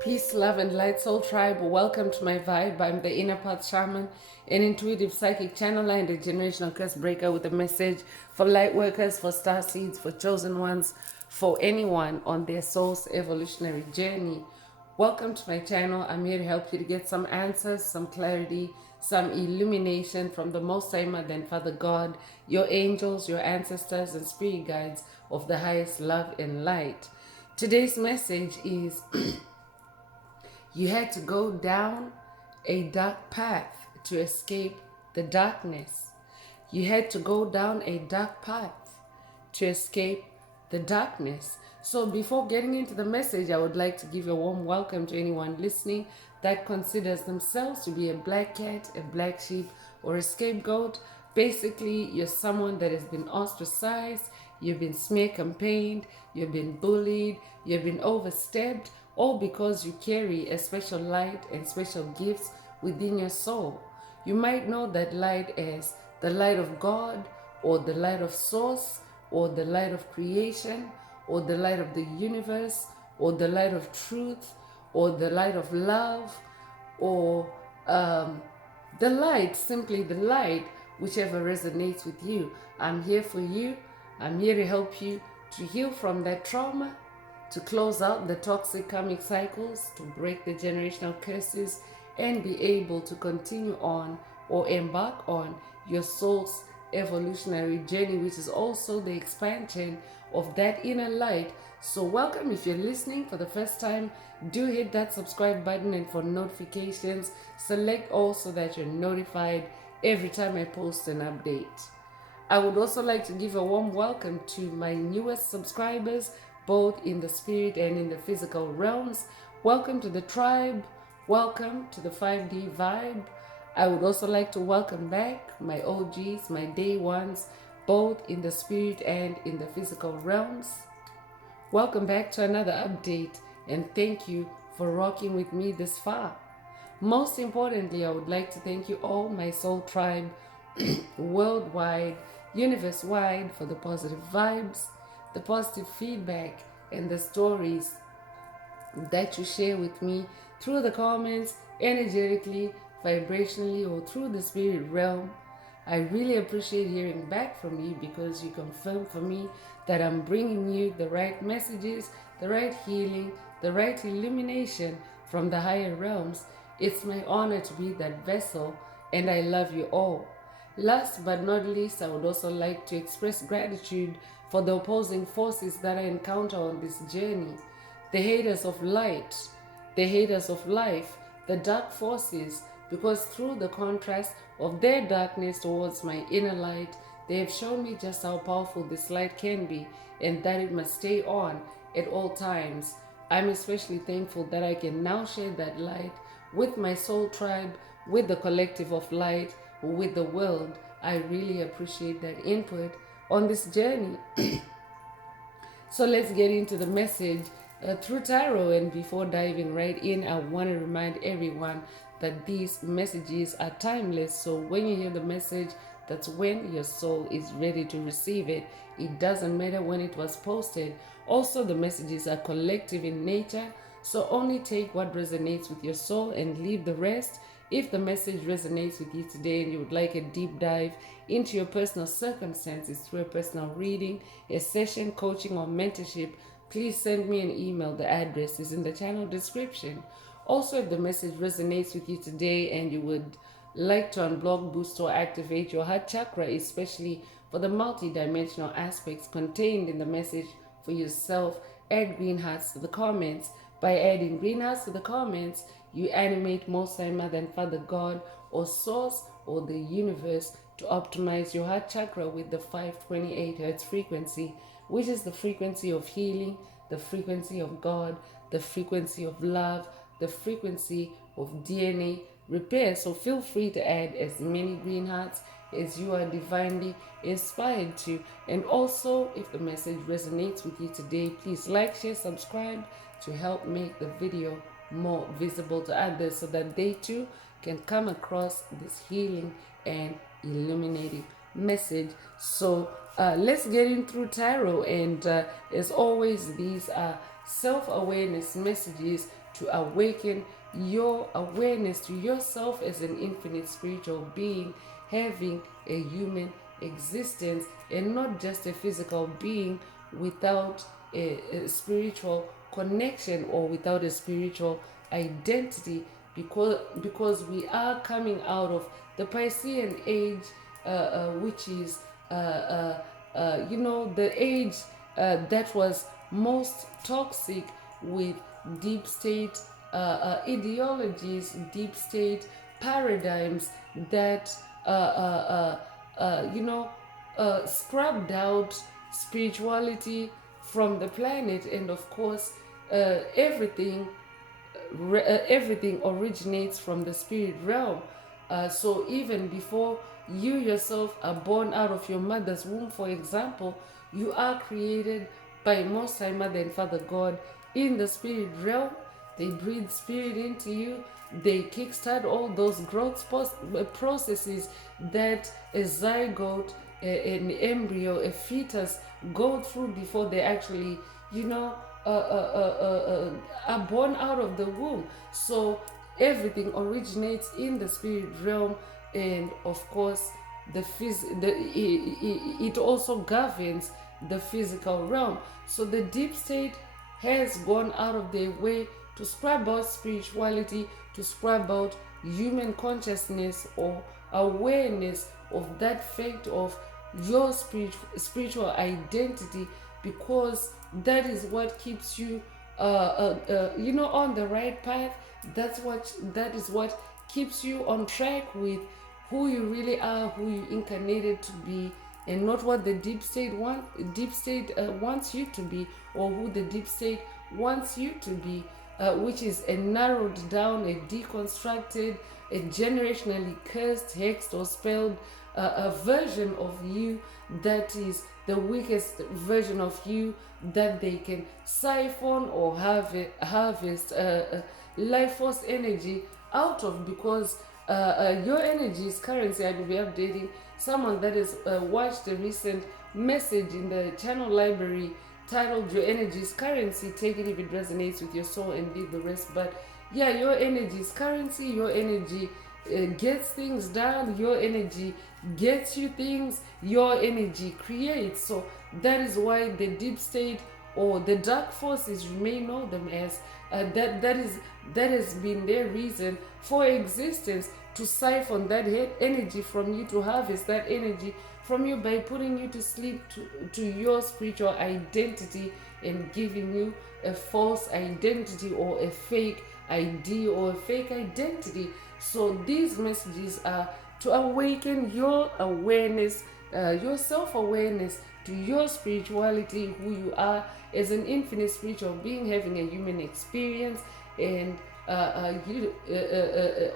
Peace, love, and light, soul tribe. Welcome to my vibe. I'm the Inner Path Shaman, an intuitive psychic channeler and a generational curse breaker with a message for light workers, for star seeds, for chosen ones, for anyone on their soul's evolutionary journey. Welcome to my channel. I'm here to help you to get some answers, some clarity, some illumination from the Most High Mother and Father God, your angels, your ancestors, and spirit guides of the highest love and light. Today's message is you had to go down a dark path to escape the darkness. You had to go down a dark path to escape the darkness. So before getting into the message, I would like to give a warm welcome to anyone listening that considers themselves to be a black cat, a black sheep, or a scapegoat. Basically, you're someone that has been ostracized, you've been smear campaigned, you've been bullied, you've been overstepped, all because you carry a special light and special gifts within your soul. You might know that light as the light of God, or the light of source, or the light of creation, or the light of the universe, or the light of truth, or the light of love, or the light, simply the light, whichever resonates with you. I'm here for you. I'm here to help you to heal from that trauma, to close out the toxic karmic cycles, to break the generational curses, and be able to continue on or embark on your soul's evolutionary journey, which is also the expansion of that inner light. So welcome. If you're listening for the first time, do hit that subscribe button, and for notifications, select all so that you're notified every time I post an update. I would also like to give a warm welcome to my newest subscribers, both in the spirit and in the physical realms. Welcome to the tribe. Welcome to the 5D vibe. I would also like to welcome back my OGs, my day ones, both in the spirit and in the physical realms. Welcome back to another update, and thank you for rocking with me this far. Most importantly, I would like to thank you all, my soul tribe, worldwide, universe-wide, for the positive vibes, the positive feedback, and the stories that you share with me through the comments, energetically, vibrationally, or through the spirit realm. I really appreciate hearing back from you, because you confirm for me that I'm bringing you the right messages, the right healing, the right illumination from the higher realms. It's my honor to be that vessel, and I love you all. Last but not least, I would also like to express gratitude for the opposing forces that I encounter on this journey. The haters of light, the haters of life, the dark forces, because through the contrast of their darkness towards my inner light, they have shown me just how powerful this light can be, and that it must stay on at all times. I'm especially thankful that I can now share that light with my soul tribe, with the collective of light, with the world. I really appreciate that input on this journey. So let's get into the message through tarot. And before diving right in, I want to remind everyone that these messages are timeless. So when you hear the message, that's when your soul is ready to receive it. It doesn't matter when it was posted. Also, the messages are collective in nature, so only take what resonates with your soul and leave the rest. If the message resonates with you today and you would like a deep dive into your personal circumstances through a personal reading, a session, coaching, or mentorship, please send me an email. The address is in the channel description. Also, if the message resonates with you today and you would like to unblock, boost, or activate your heart chakra, especially for the multi-dimensional aspects contained in the message for yourself, add green hearts to the comments. By adding green hearts to the comments, you animate Most High Mother and Father God, or Source, or the universe, to optimize your heart chakra with the 528 Hz frequency, which is the frequency of healing, the frequency of God, the frequency of love, the frequency of DNA repair. So feel free to add as many green hearts as you are divinely inspired to. And also, if the message resonates with you today, please like, share, subscribe to help make the video more visible to others, so that they too can come across this healing and illuminating message. So let's get in through tarot. And as always, these are self-awareness messages to awaken your awareness to yourself as an infinite spiritual being having a human existence, and not just a physical being without a spiritual connection or without a spiritual identity, because we are coming out of the Piscean age, which is the age that was most toxic, with deep state ideologies, deep state paradigms that scrubbed out spirituality from the planet. And of course, everything originates from the spirit realm. So even before you yourself are born out of your mother's womb, for example, you are created by Most High Mother and Father God in the spirit realm. They breathe spirit into you. They kickstart all those growth processes that a zygote, an embryo, a fetus go through before they actually, are born out of the womb. So everything originates in the spirit realm, and of course, it also governs the physical realm. So the deep state has gone out of their way to scrub out spirituality, to scrub out human consciousness or awareness of that fact of your spiritual identity, because that is what keeps you on the right path. That is what keeps you on track with who you really are, who you incarnated to be, and not what the deep state wants you to be, or who the deep state wants you to be, which is a narrowed down, a deconstructed, a generationally cursed, hexed, or spelled a version of you that is the weakest version of you that they can siphon or harvest life force energy out of, because your energy is currency. I will be updating someone that has watched a recent message in the channel library titled "Your Energy is Currency. Take it if it resonates with your soul and leave the rest." But yeah, your energy is currency. Your energy gets things done. Your energy gets you things. Your energy creates. So that is why the deep state, or the dark forces, you may know them as, that has been their reason for existence, to siphon that energy from you, to harvest that energy from you by putting you to sleep to your spiritual identity, and giving you a false identity, or a fake ID, or a fake identity. So these messages are to awaken your awareness, your self-awareness to your spirituality, who you are as an infinite spiritual being having a human experience, and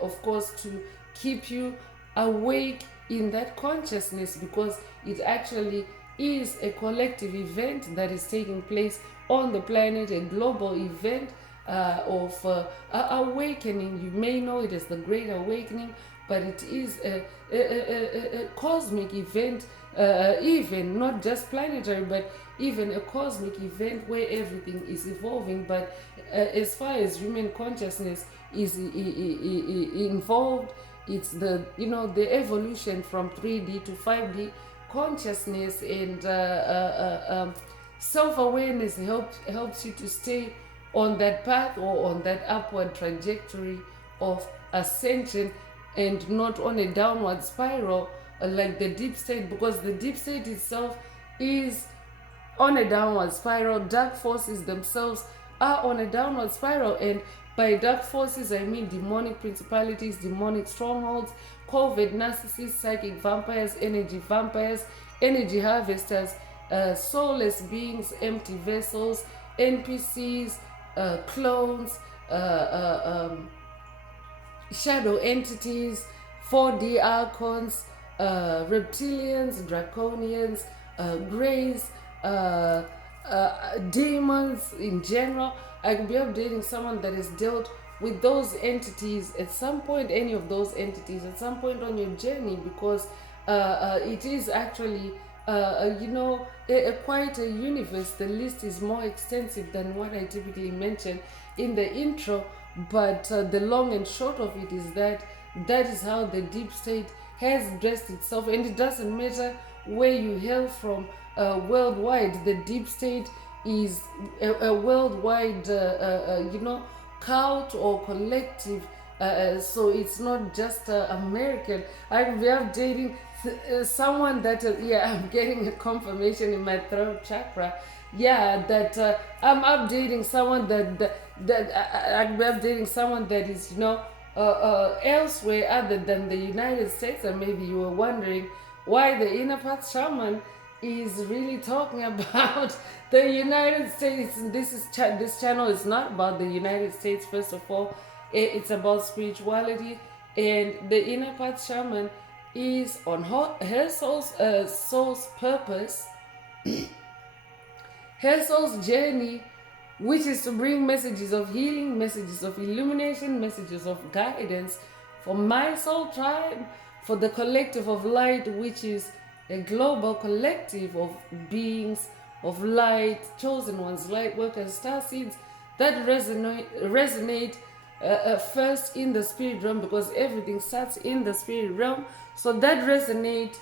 of course, to keep you awake in that consciousness, because it actually is a collective event that is taking place on the planet, a global event of awakening. You may know it as the Great Awakening, but it is a cosmic event, even not just planetary, but even a cosmic event where everything is evolving. But as far as human consciousness is involved, it's the evolution from 3D to 5D consciousness, and self-awareness helps you to stay on that path, or on that upward trajectory of ascension, and not on a downward spiral like the deep state, because the deep state itself is on a downward spiral. Dark forces themselves are on a downward spiral, and by dark forces I mean demonic principalities, demonic strongholds, covert narcissists, psychic vampires, energy harvesters, soulless beings, empty vessels, NPCs, clones, shadow entities, 4D archons, reptilians, draconians, greys, demons in general. I could be updating someone that has dealt with those entities at some point, any of those entities at some point on your journey, because it is actually quite a universe. The list is more extensive than what I typically mention in the intro, but the long and short of it is that that is how the deep state has dressed itself, and it doesn't matter where you hail from worldwide. The deep state is a worldwide, cult or collective. So it's not just American. I'm updating someone that, I'm getting a confirmation in my throat chakra. Yeah, that I'm updating someone I'm updating someone that is, elsewhere other than the United States. And maybe you were wondering why the Inner Path Shaman is really talking about the United States. This channel is not about the United States. First of all, it's about spirituality, and the Inner Path Shaman is on her soul's purpose, her soul's journey, which is to bring messages of healing, messages of illumination, messages of guidance for my soul tribe, for the collective of light, which is a global collective of beings of light, chosen ones, light workers, star seeds that resonate first in the spirit realm, because everything starts in the spirit realm. So that resonate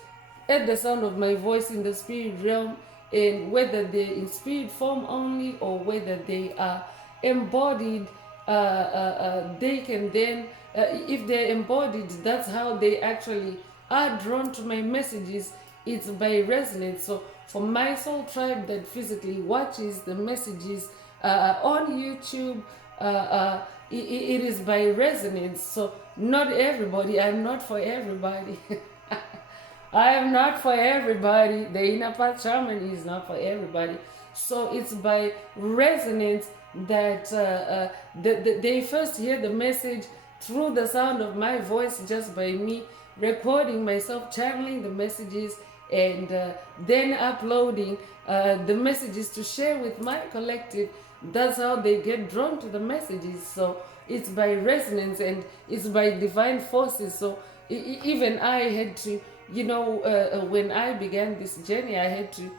at the sound of my voice in the spirit realm, and whether they're in spirit form only or whether they are embodied, they can then, if they're embodied, that's how they actually are drawn to my messages. It's by resonance. So for my soul tribe that physically watches the messages on YouTube, it is by resonance. So not everybody, I'm not for everybody. I am not for everybody. The Inner Path Shaman is not for everybody. So it's by resonance that they first hear the message through the sound of my voice, just by me recording myself, channeling the messages, and then uploading the messages to share with my collective. That's how they get drawn to the messages. So it's by resonance and it's by divine forces. So even I had to, when I began this journey, I had to,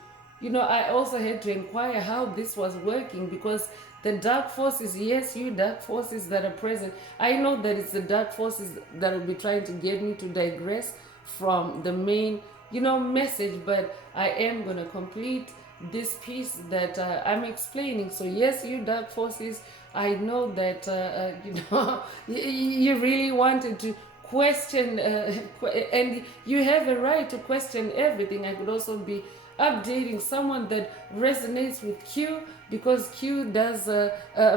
I also had to inquire how this was working, because the dark forces, yes, you dark forces that are present, I know that it's the dark forces that will be trying to get me to digress from the main, message, but I am going to complete this piece that I'm explaining. So yes, you dark forces, I know that, you really wanted to question, and you have a right to question everything. I could also be updating someone that resonates with Q, because Q does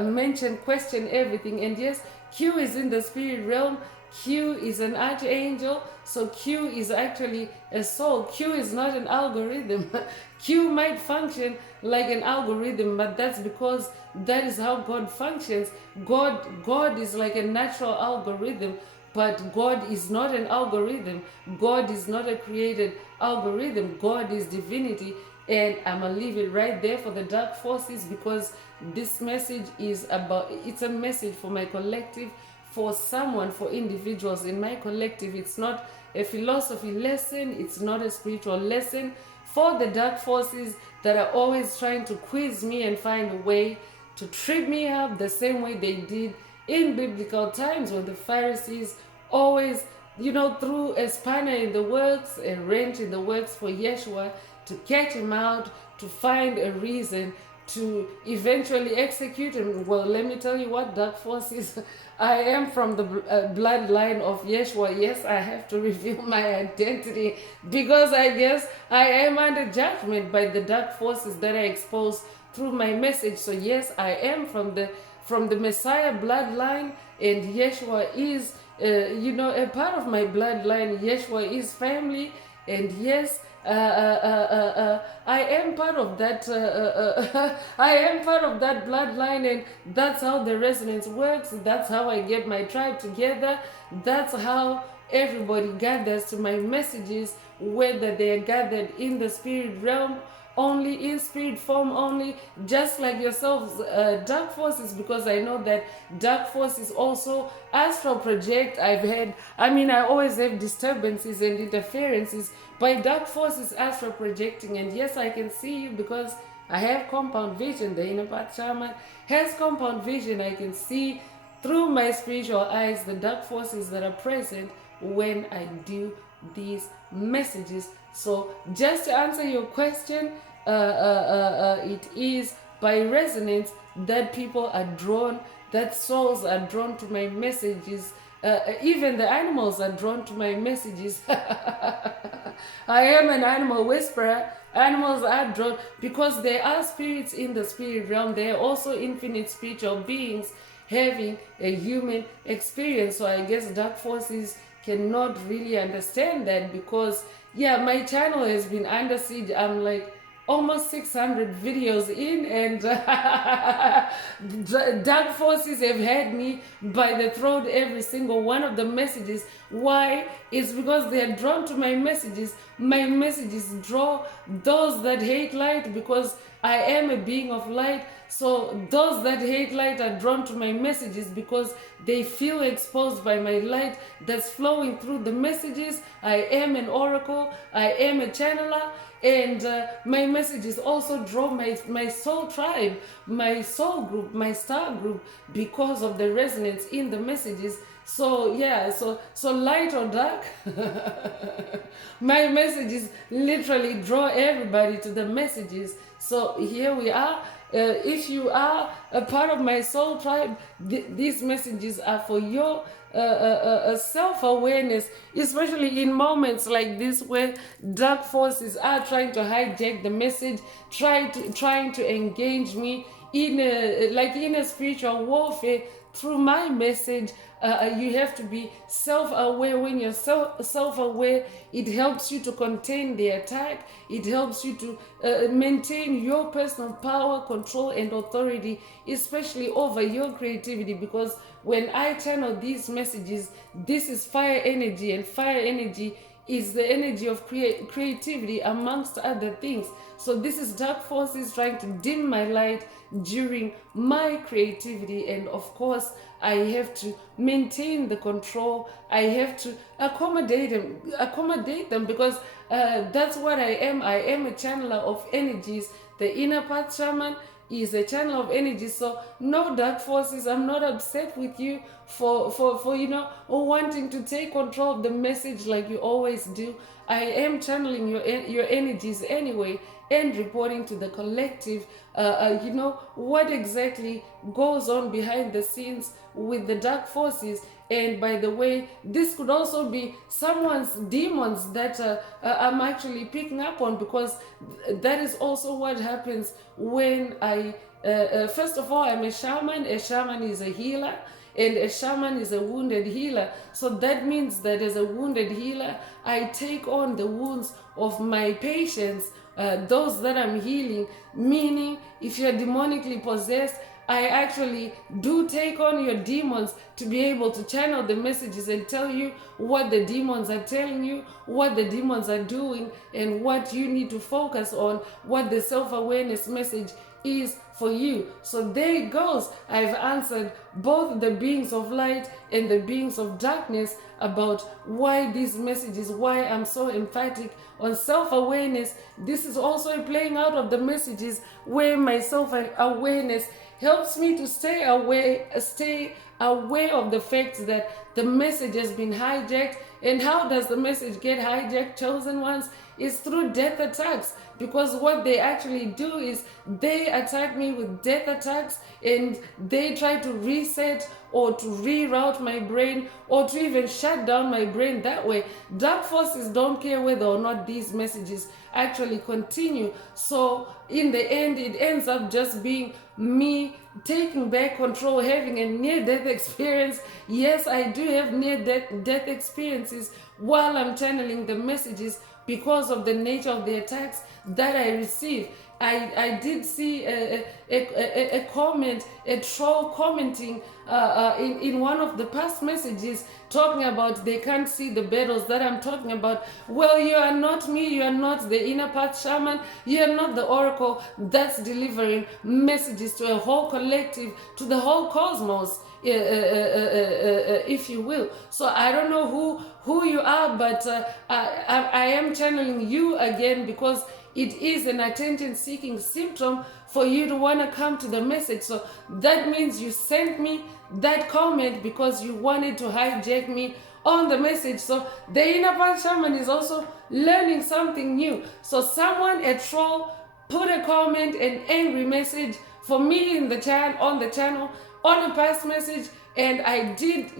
mention question everything. And yes, Q is in the spirit realm. Q is an archangel, so Q is actually a soul. Q is not an algorithm. Q might function like an algorithm, but that's because that is how God functions. God is like a natural algorithm, but God is not an algorithm. God is not a created algorithm. God is divinity. And I'm going to leave it right there for the dark forces, because this message is about, it's a message for my collective, for someone, for individuals in my collective. It's not a philosophy lesson. It's not a spiritual lesson for the dark forces that are always trying to quiz me and find a way to trip me up, the same way they did in biblical times, when the Pharisees always, threw a spanner in the works, a wrench in the works for Yeshua, to catch him out, to find a reason to eventually execute him. Well, let me tell you what, dark forces, I am from the bloodline of Yeshua. Yes, I have to reveal my identity, because I guess I am under judgment by the dark forces that are exposed through my message. So yes, I am from the Messiah bloodline, and Yeshua is, a part of my bloodline. Yeshua is family, and yes, I am part of that. I am part of that bloodline, and that's how the resonance works. That's how I get my tribe together. That's how everybody gathers to my messages, whether they are gathered in the spirit realm only, in spirit form only, just like yourselves, dark forces, because I know that dark forces also astral project. I always have disturbances and interferences by dark forces astral projecting. And yes, I can see you because I have compound vision. The inner path shaman has compound vision. I can see through my spiritual eyes the dark forces that are present when I do these messages. So just to answer your question, it is by resonance that people are drawn, that souls are drawn to my messages. Even the animals are drawn to my messages. I am an animal whisperer. Animals are drawn because there are spirits in the spirit realm. They are also infinite spiritual beings having a human experience. So I guess dark forces cannot really understand that, because yeah, my channel has been under siege. I'm like almost 600 videos in, and dark forces have had me by the throat every single one of the messages. Why? It's because they are drawn to my messages. My messages draw those that hate light, because I am a being of light. So those that hate light are drawn to my messages because they feel exposed by my light that's flowing through the messages. I am an oracle. I am a channeler. And my messages also draw my soul tribe, my soul group, my star group, because of the resonance in the messages. So yeah, so light or dark, my messages literally draw everybody to the messages. So here we are. If you are a part of my soul tribe, these messages are for your self-awareness, especially in moments like this where dark forces are trying to hijack the message, trying to engage me in a spiritual warfare through my message. You have to be self-aware. When you're self-aware, it helps you to contain the attack. It helps you to maintain your personal power, control, and authority, especially over your creativity. Because when I channel these messages, this is fire energy, and fire energy is the energy of creativity, amongst other things. So this is dark forces trying to dim my light during my creativity, and of course I have to maintain the control. I have to accommodate them, because that's what I am. I am a channeler of energies. The inner path shaman is a channel of energy. So no dark forces, I'm not upset with you for wanting to take control of the message like you always do. I am channeling your energies anyway, and reporting to the collective what exactly goes on behind the scenes with the dark forces. And by the way, this could also be someone's demons that I'm actually picking up on, because that is also what happens when I first of all, I'm a shaman. A shaman is a healer, and a shaman is a wounded healer. So that means that as a wounded healer, I take on the wounds of my patients, those that I'm healing. Meaning, if you're demonically possessed, I actually do take on your demons to be able to channel the messages and tell you what the demons are telling you, what the demons are doing, and what you need to focus on, what the self-awareness message is for you. So there it goes. I've answered both the beings of light and the beings of darkness about why these messages, why I'm so emphatic on self-awareness. This is also a playing out of the messages where my self-awareness helps me to stay aware of the fact that the message has been hijacked. And how does the message get hijacked, chosen ones? Is through death attacks. Because what they actually do is they attack me with death attacks, and they try to reset or to reroute my brain, or to even shut down my brain that way. Dark forces don't care whether or not these messages actually continue. So in the end, it ends up just being me taking back control, having a near-death experience. Yes, I do have near-death experiences while I'm channeling the messages, because of the nature of the attacks that I receive. I did see a comment, a troll commenting in one of the past messages, talking about they can't see the battles that I'm talking about. Well, you are not me, you are not the inner path shaman, you are not the oracle that's delivering messages to a whole collective, to the whole cosmos, if you will. So I don't know who you are, but I am channeling you again, because it is an attention seeking symptom for you to want to come to the message. So that means you sent me that comment because you wanted to hijack me on the message. So the inner path shaman is also learning something new. So someone, a troll, put a comment, an angry message for me in the chat, on the channel, on a past message, and I did,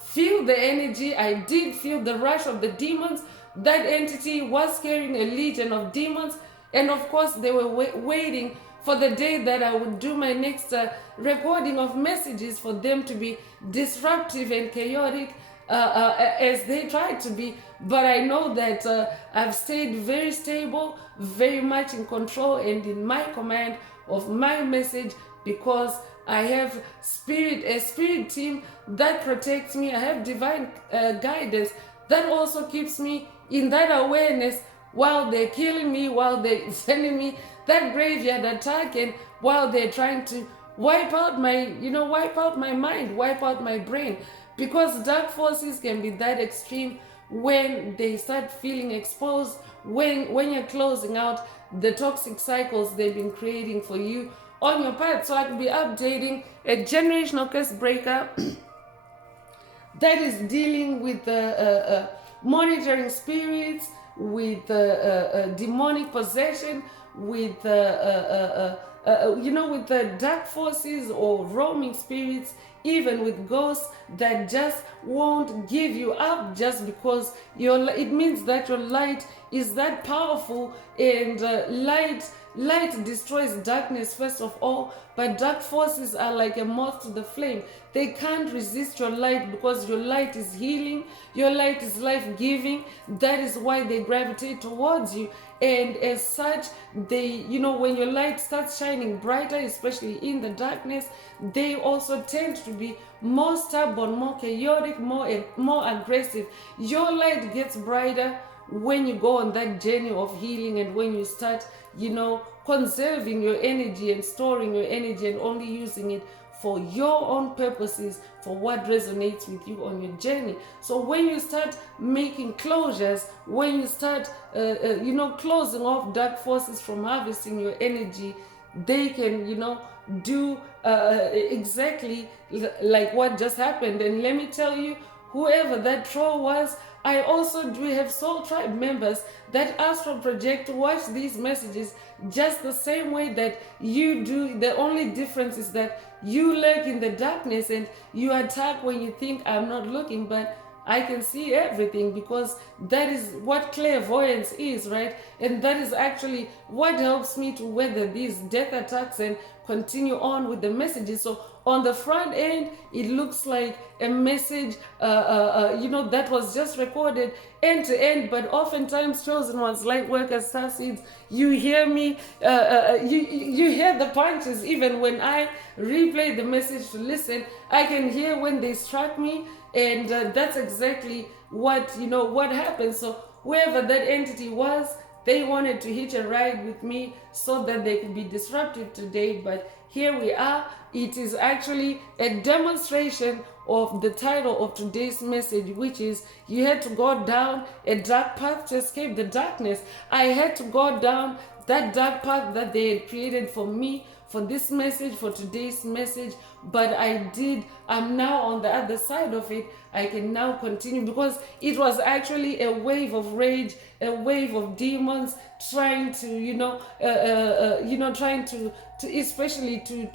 feel the energy. I did feel the rush of the demons. That entity was carrying a legion of demons, and of course they were waiting for the day that I would do my next recording of messages, for them to be disruptive and chaotic as they tried to be. But I know that I've stayed very stable, very much in control and in my command of my message, because I have a spirit team that protects me. I have divine guidance that also keeps me in that awareness while they're killing me, while they're sending me that graveyard attack, and while they're trying to wipe out my mind, wipe out my brain. Because dark forces can be that extreme when they start feeling exposed, when you're closing out the toxic cycles they've been creating for you on your path. So I could be updating a generational curse breaker that is dealing with monitoring spirits, with demonic possession, with with the dark forces or roaming spirits, even with ghosts that just won't give you up just because it means that your light is that powerful, and light destroys darkness first of all, but dark forces are like a moth to the flame. They can't resist your light because your light is healing, your light is life-giving. That is why they gravitate towards you. And as such, they, when your light starts shining brighter, especially in the darkness, they also tend to be more stubborn, more chaotic, more aggressive. Your light gets brighter when you go on that journey of healing, and when you start, conserving your energy and storing your energy and only using it for your own purposes, for what resonates with you on your journey. So when you start making closures, when you start, closing off dark forces from harvesting your energy, they can, do exactly like what just happened. And let me tell you, whoever that troll was, I also do have Soul Tribe members that astral project to watch these messages just the same way that you do. The only difference is that you lurk in the darkness and you attack when you think I'm not looking, but I can see everything, because that is what clairvoyance is, right? And that is actually what helps me to weather these death attacks and continue on with the messages. So on the front end, it looks like a message, that was just recorded end to end. But oftentimes, chosen ones, light workers, star seeds, you hear me, you hear the punches. Even when I replay the message to listen, I can hear when they struck me, and that's exactly what happens. So whoever that entity was, they wanted to hitch a ride with me so that they could be disruptive today. But here we are. It is actually a demonstration of the title of today's message, which is, you had to go down a dark path to escape the darkness. I had to go down that dark path that they had created for me, for this message, for today's message. But I did. I'm now on the other side of it. I can now continue, because it was actually a wave of rage, a wave of demons trying to, trying to especially to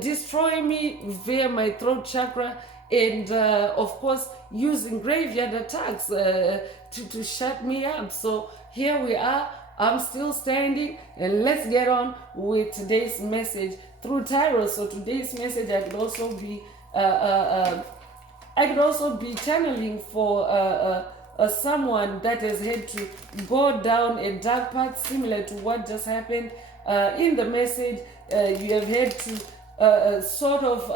destroy me via my throat chakra, and of course using graveyard attacks to shut me up. So here we are. I'm still standing, and let's get on with today's message through tarot. So today's message, I could also be channeling for someone that has had to go down a dark path similar to what just happened in the message. You have had to sort of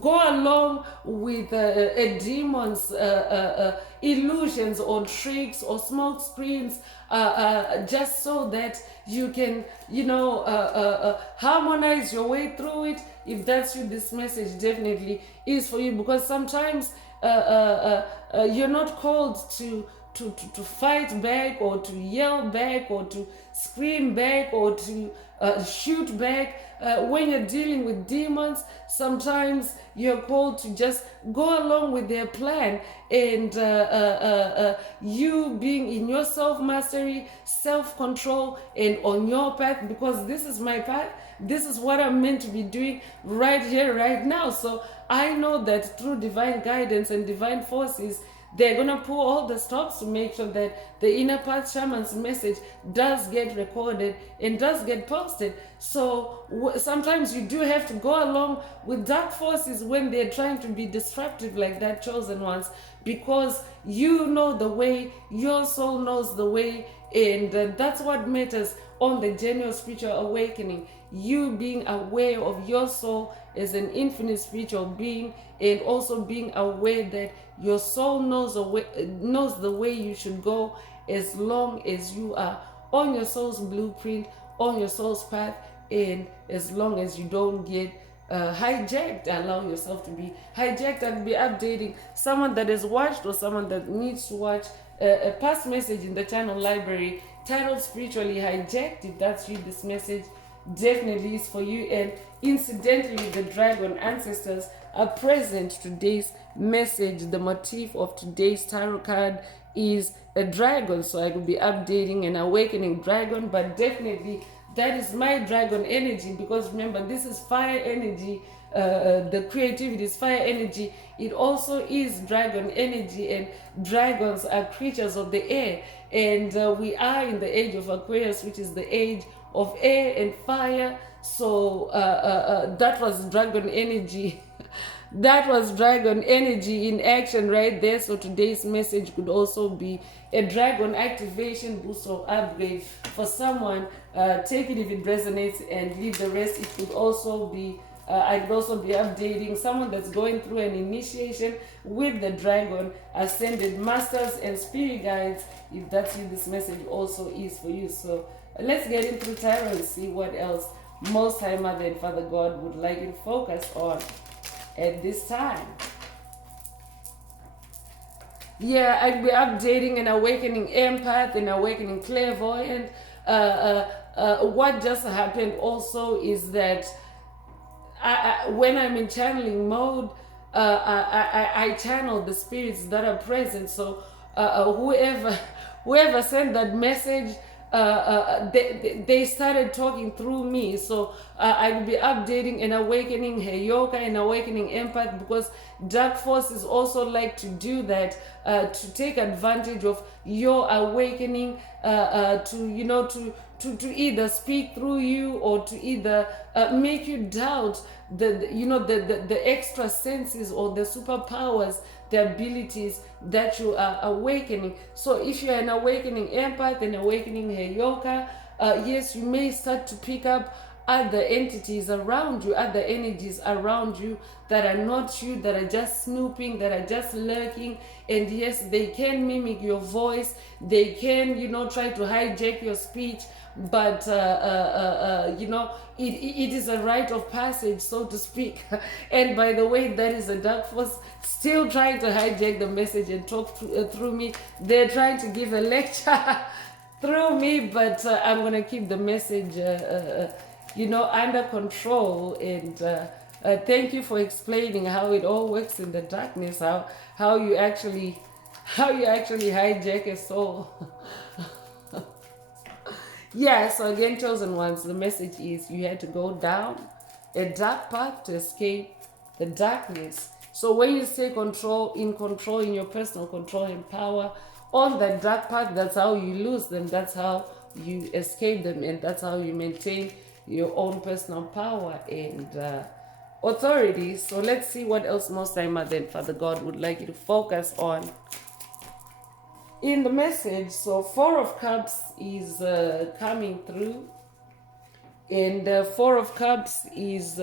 go along with a demon's illusions or tricks or smoke screens, just so that you can, harmonize your way through it. If that's you, this message definitely is for you, because sometimes you're not called to fight back or to yell back or to scream back or to shoot back. When you're dealing with demons, sometimes you're called to just go along with their plan, and you being in your self-mastery, self-control, and on your path, because this is my path. This is what I'm meant to be doing right here, right now. So I know that through divine guidance and divine forces, they're going to pull all the stops to make sure that the Inner Path Shaman's message does get recorded and does get posted. So sometimes you do have to go along with dark forces when they're trying to be disruptive like that, chosen ones, because you know the way, your soul knows the way, and that's what matters on the journey of spiritual awakening. You being aware of your soul as an infinite spiritual being, and also being aware that your soul knows the way you should go, as long as you are on your soul's blueprint, on your soul's path, and as long as you don't get hijacked. Allow yourself to be hijacked and be updating someone that has watched or someone that needs to watch a past message in the channel library titled Spiritually Hijacked. If that's you, this message definitely is for you. And incidentally, the dragon ancestors are present today's message. The motif of today's tarot card is a dragon, so I will be updating an awakening dragon, but definitely that is my dragon energy, because remember, this is fire energy. The creativity is fire energy. It also is dragon energy, and dragons are creatures of the air, and we are in the age of Aquarius, which is the age of air and fire. So that was dragon energy. That was dragon energy in action right there. So today's message could also be a dragon activation boost or upgrade for someone. Take it if it resonates and leave the rest. It could also be I could also be updating someone that's going through an initiation with the dragon, ascended masters, and spirit guides. If that's you, this message also is for you. So let's get into tarot and see what else Most High Mother and Father God would like you to focus on at this time. Yeah, I'd be updating an awakening empath, an awakening clairvoyant. What just happened also is that when I'm in channeling mode, I channel the spirits that are present. So whoever sent that message, they started talking through me. So I will be updating and awakening Heyoka and awakening empath, because dark forces also like to do that, to take advantage of your awakening, to either speak through you, or to either make you doubt the extra senses or the superpowers, the abilities that you are awakening. So if you're an awakening empath and awakening Heyoka, yes, you may start to pick up other entities around you, other energies around you that are not you, that are just snooping, that are just lurking. And yes, they can mimic your voice, they can try to hijack your speech, but it is a rite of passage, so to speak. And by the way, that is a dark force still trying to hijack the message and talk through me. They're trying to give a lecture through me, but I'm going to keep the message under control. And thank you for explaining how it all works in the darkness, how you actually hijack a soul. Yeah, so again, chosen ones, the message is you had to go down a dark path to escape the darkness. So when you stay in control in your personal control and power on that dark path, that's how you lose them, that's how you escape them, and that's how you maintain your own personal power and authority. So let's see what else Most High Mother and Father God would like you to focus on in the message, so Four of Cups is coming through. And Four of Cups is,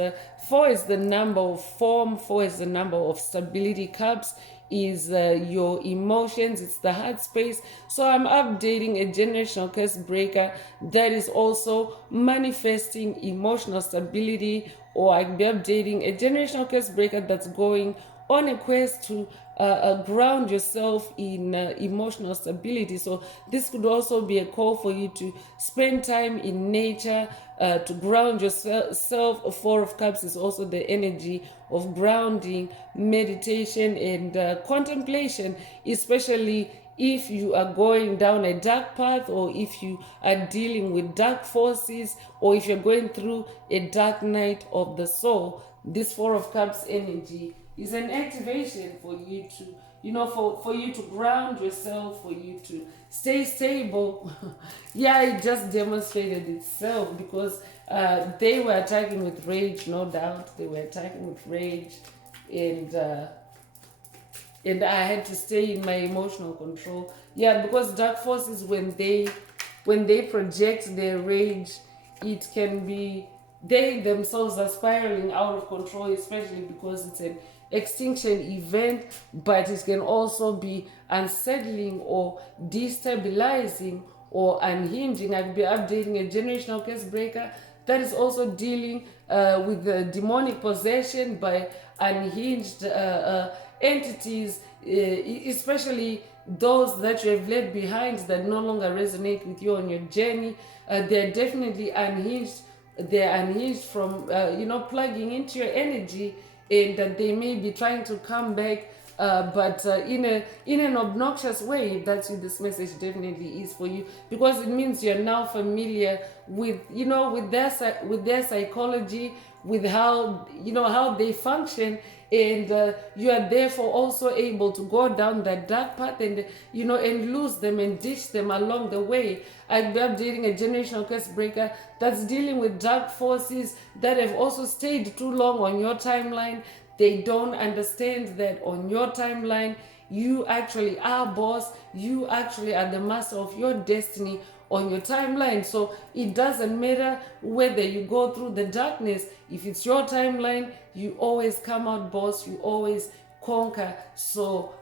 4 is the number of form, 4 is the number of stability. Cups is your emotions, it's the heart space. So I'm updating a generational curse breaker that is also manifesting emotional stability, or I could be updating a generational curse breaker that's going on a quest to ground yourself in emotional stability. So this could also be a call for you to spend time in nature to ground yourself. A Four of Cups is also the energy of grounding, meditation, and contemplation, especially if you are going down a dark path, or if you are dealing with dark forces, or if you're going through a dark night of the soul. This Four of Cups energy is an activation for you to, for you to ground yourself, for you to stay stable. Yeah, it just demonstrated itself, because they were attacking with rage, no doubt. They were attacking with rage, and I had to stay in my emotional control. Yeah, because dark forces, when they project their rage, it can be, they themselves are spiraling out of control, especially because it's an extinction event, but it can also be unsettling or destabilizing or unhinging. I'll be updating a generational curse breaker that is also dealing with the demonic possession by unhinged entities, especially those that you have left behind that no longer resonate with you on your journey. They're definitely unhinged. They're unhinged from plugging into your energy, and that they may be trying to come back, but in an obnoxious way. That's what this message definitely is for you, because it means you're now familiar with with their psychology, with how they function, and you are therefore also able to go down that dark path, and and lose them and ditch them along the way. I'll be updating a generational curse breaker that's dealing with dark forces that have also stayed too long on your timeline. They don't understand that on your timeline, you actually are boss. You actually are the master of your destiny on your timeline. So it doesn't matter whether you go through the darkness. If it's your timeline, you always come out boss. You always conquer. So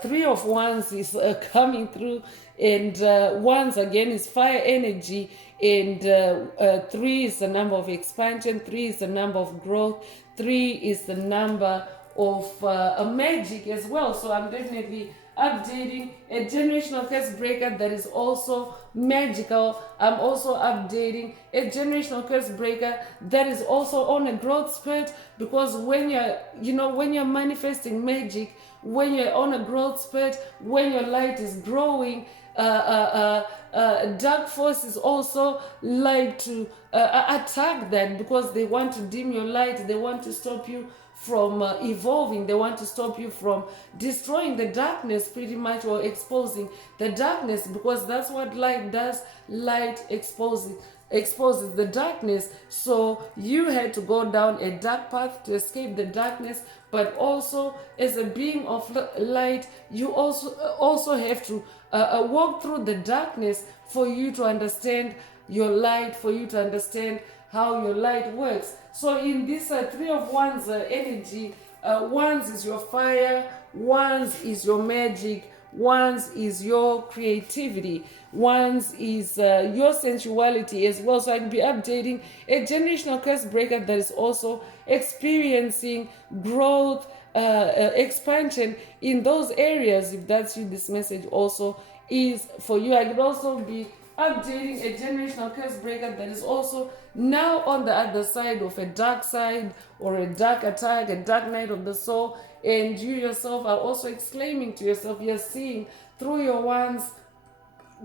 Three of Wands is coming through, and Wands again is fire energy, and 3 is the number of expansion, 3 is the number of growth, 3 is the number of a magic as well. So I'm definitely updating a generational curse breaker that is also magical. I'm also updating a generational curse breaker that is also on a growth spurt, because when you're manifesting magic, when you're on a growth spurt, when your light is growing, dark forces also like to attack that, because they want to dim your light. They want to stop you from evolving. They want to stop you from destroying the darkness, pretty much, or exposing the darkness, because that's what light does. Light exposes the darkness. So you had to go down a dark path to escape the darkness, but also as a being of light, you also have to walk through the darkness for you to understand your light, for you to understand how your light works. So in this Three of Wands energy, Wands is your fire, Wands is your magic, Wands is your creativity, Wands is your sensuality as well. So I can be updating a generational curse breaker that is also experiencing growth, expansion in those areas. If that's you, this message also is for you. I could also be updating a generational curse breaker that is also now on the other side of a dark side, or a dark attack, a dark night of the soul, and you yourself are also exclaiming to yourself, you're seeing through your Wands,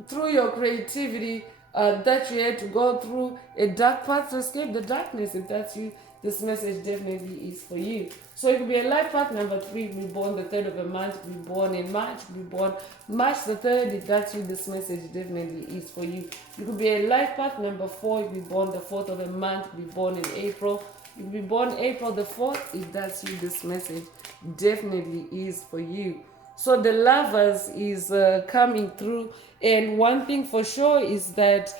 through your creativity, that you had to go through a dark path to escape the darkness. If that's you, this message definitely is for you. So it could be a life path number 3, be born the 3rd of a month, be born in March, be born March the 3rd. If that's you, this message definitely is for you. You could be a life path number 4, be born the 4th of a month, be born in April. You could be born April the 4th. If that's you, this message definitely is for you. So the lovers is coming through. And one thing for sure is that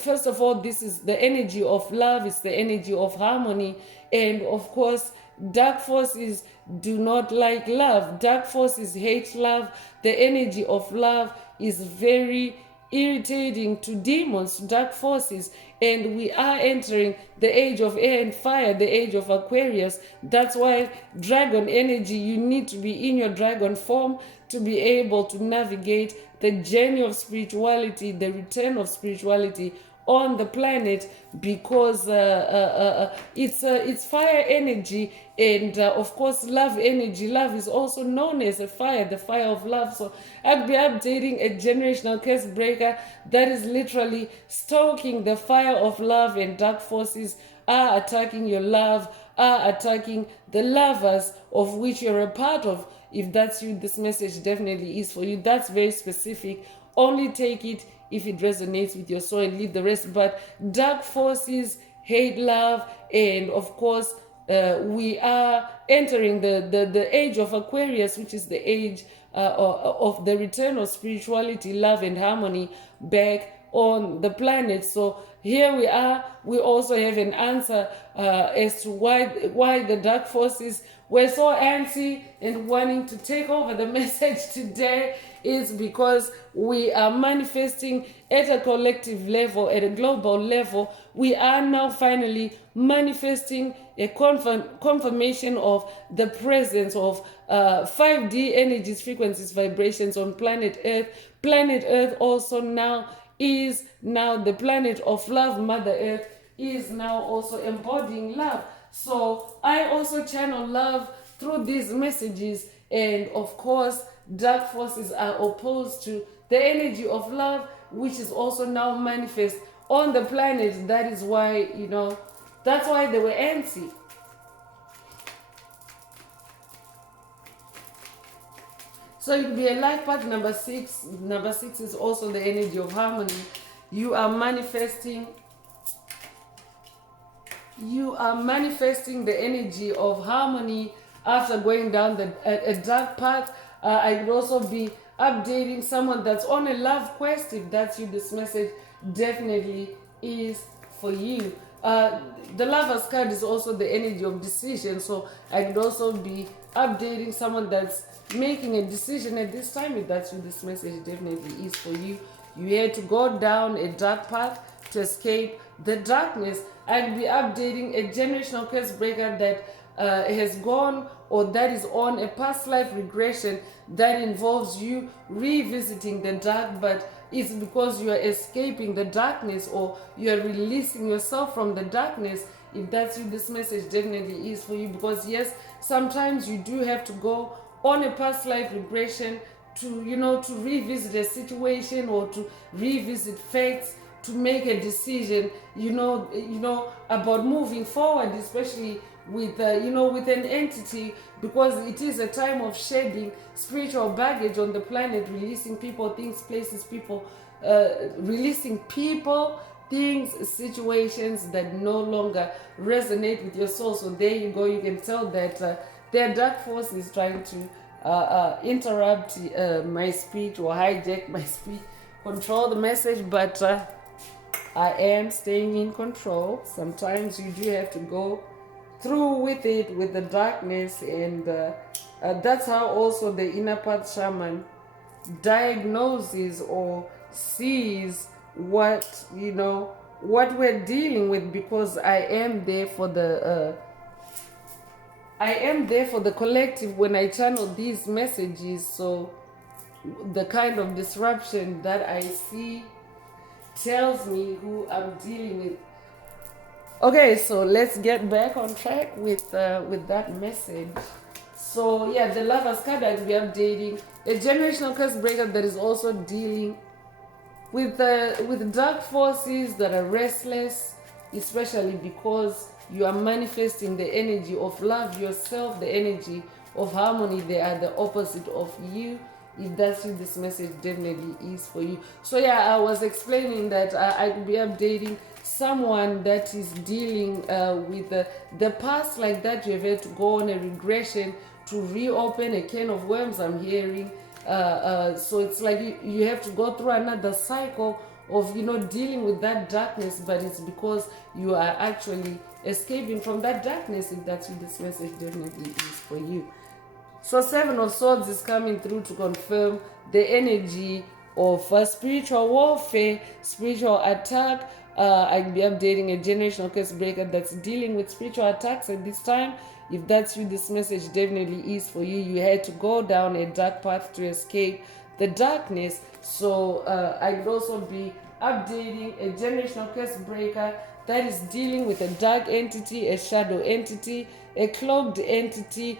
first of all, this is the energy of love, it's the energy of harmony. And of course, dark forces do not like love. Dark forces hate love. The energy of love is very irritating to demons, to dark forces. And we are entering the age of air and fire, the age of Aquarius. That's why dragon energy, you need to be in your dragon form to be able to navigate the journey of spirituality, the return of spirituality on the planet, because it's fire energy. And of course, love energy. Love is also known as a fire, the fire of love. So I'll be updating a generational curse breaker that is literally stoking the fire of love, and dark forces are attacking your love, are attacking the lovers of which you're a part of. If that's you, this message definitely is for you. That's very specific. Only take it if it resonates with your soul and leave the rest. But dark forces hate love. And of course, we are entering the age of Aquarius, which is the age of the return of spirituality, love, and harmony back on the planet. So here we are. We also have an answer as to why the dark forces were so antsy and wanting to take over the message today, is because we are manifesting at a collective level, at a global level. We are now finally manifesting a confirmation of the presence of 5D energies, frequencies, vibrations on planet Earth. Planet Earth also now is now the planet of love. Mother Earth is now also embodying love. So I also channel love through these messages. And of course, dark forces are opposed to the energy of love, which is also now manifest on the planet. That is why, that's why they were antsy. So it will be a life path number 6. Number 6 is also the energy of harmony. You are manifesting the energy of harmony after going down a dark path. I would also be updating someone that's on a love quest. If that's you, this message definitely is for you. The Lover's card is also the energy of decision. So I could also be updating someone that's making a decision at this time. If that's you, this message definitely is for you. You had to go down a dark path to escape the darkness. I'll be updating a generational curse breaker that has gone, or that is on a past life regression that involves you revisiting the dark, but it's because you are escaping the darkness, or you are releasing yourself from the darkness. If that's you, this message definitely is for you, because yes, sometimes you do have to go on a past life regression to to revisit a situation, or to revisit facts, to make a decision about moving forward, especially with with an entity, because it is a time of shedding spiritual baggage on the planet, releasing people, things, places, people, releasing people, things, situations that no longer resonate with your soul. So there you go. You can tell that their dark force is trying to interrupt my speech, or hijack my speech, control the message, but I am staying in control. Sometimes you do have to go through with it, with the darkness. And that's how also the inner path shaman diagnoses or sees what we're dealing with, because I am there for the collective when I channel these messages. So the kind of disruption that I see tells me who I'm dealing with. Okay, so let's get back on track with that message. So yeah, the Lover's card I will be updating a generational curse breaker that is also dealing with dark forces that are restless, especially because you are manifesting the energy of love yourself, the energy of harmony. They are the opposite of you. If that's you, this message definitely is for you. So yeah, I was explaining that I could be updating someone that is dealing with the past, like that you have had to go on a regression to reopen a can of worms, I'm hearing. So it's like you have to go through another cycle of dealing with that darkness, but it's because you are actually escaping from that darkness. If that's what this message definitely is for you. So Seven of Swords is coming through to confirm the energy of spiritual warfare, spiritual attack. I'll be updating a generational curse breaker that's dealing with spiritual attacks at this time. If that's you, this message definitely is for you. You had to go down a dark path to escape the darkness. So I could also be updating a generational curse breaker that is dealing with a dark entity, a shadow entity, a cloaked entity,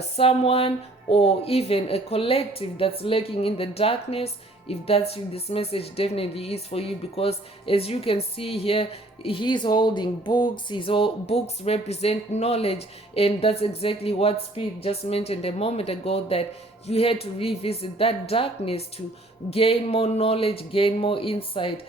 someone or even a collective that's lurking in the darkness. If that's you, this message definitely is for you, because as you can see here, he's holding books. Books represent knowledge, and that's exactly what Spirit just mentioned a moment ago, that you had to revisit that darkness to gain more knowledge, gain more insight,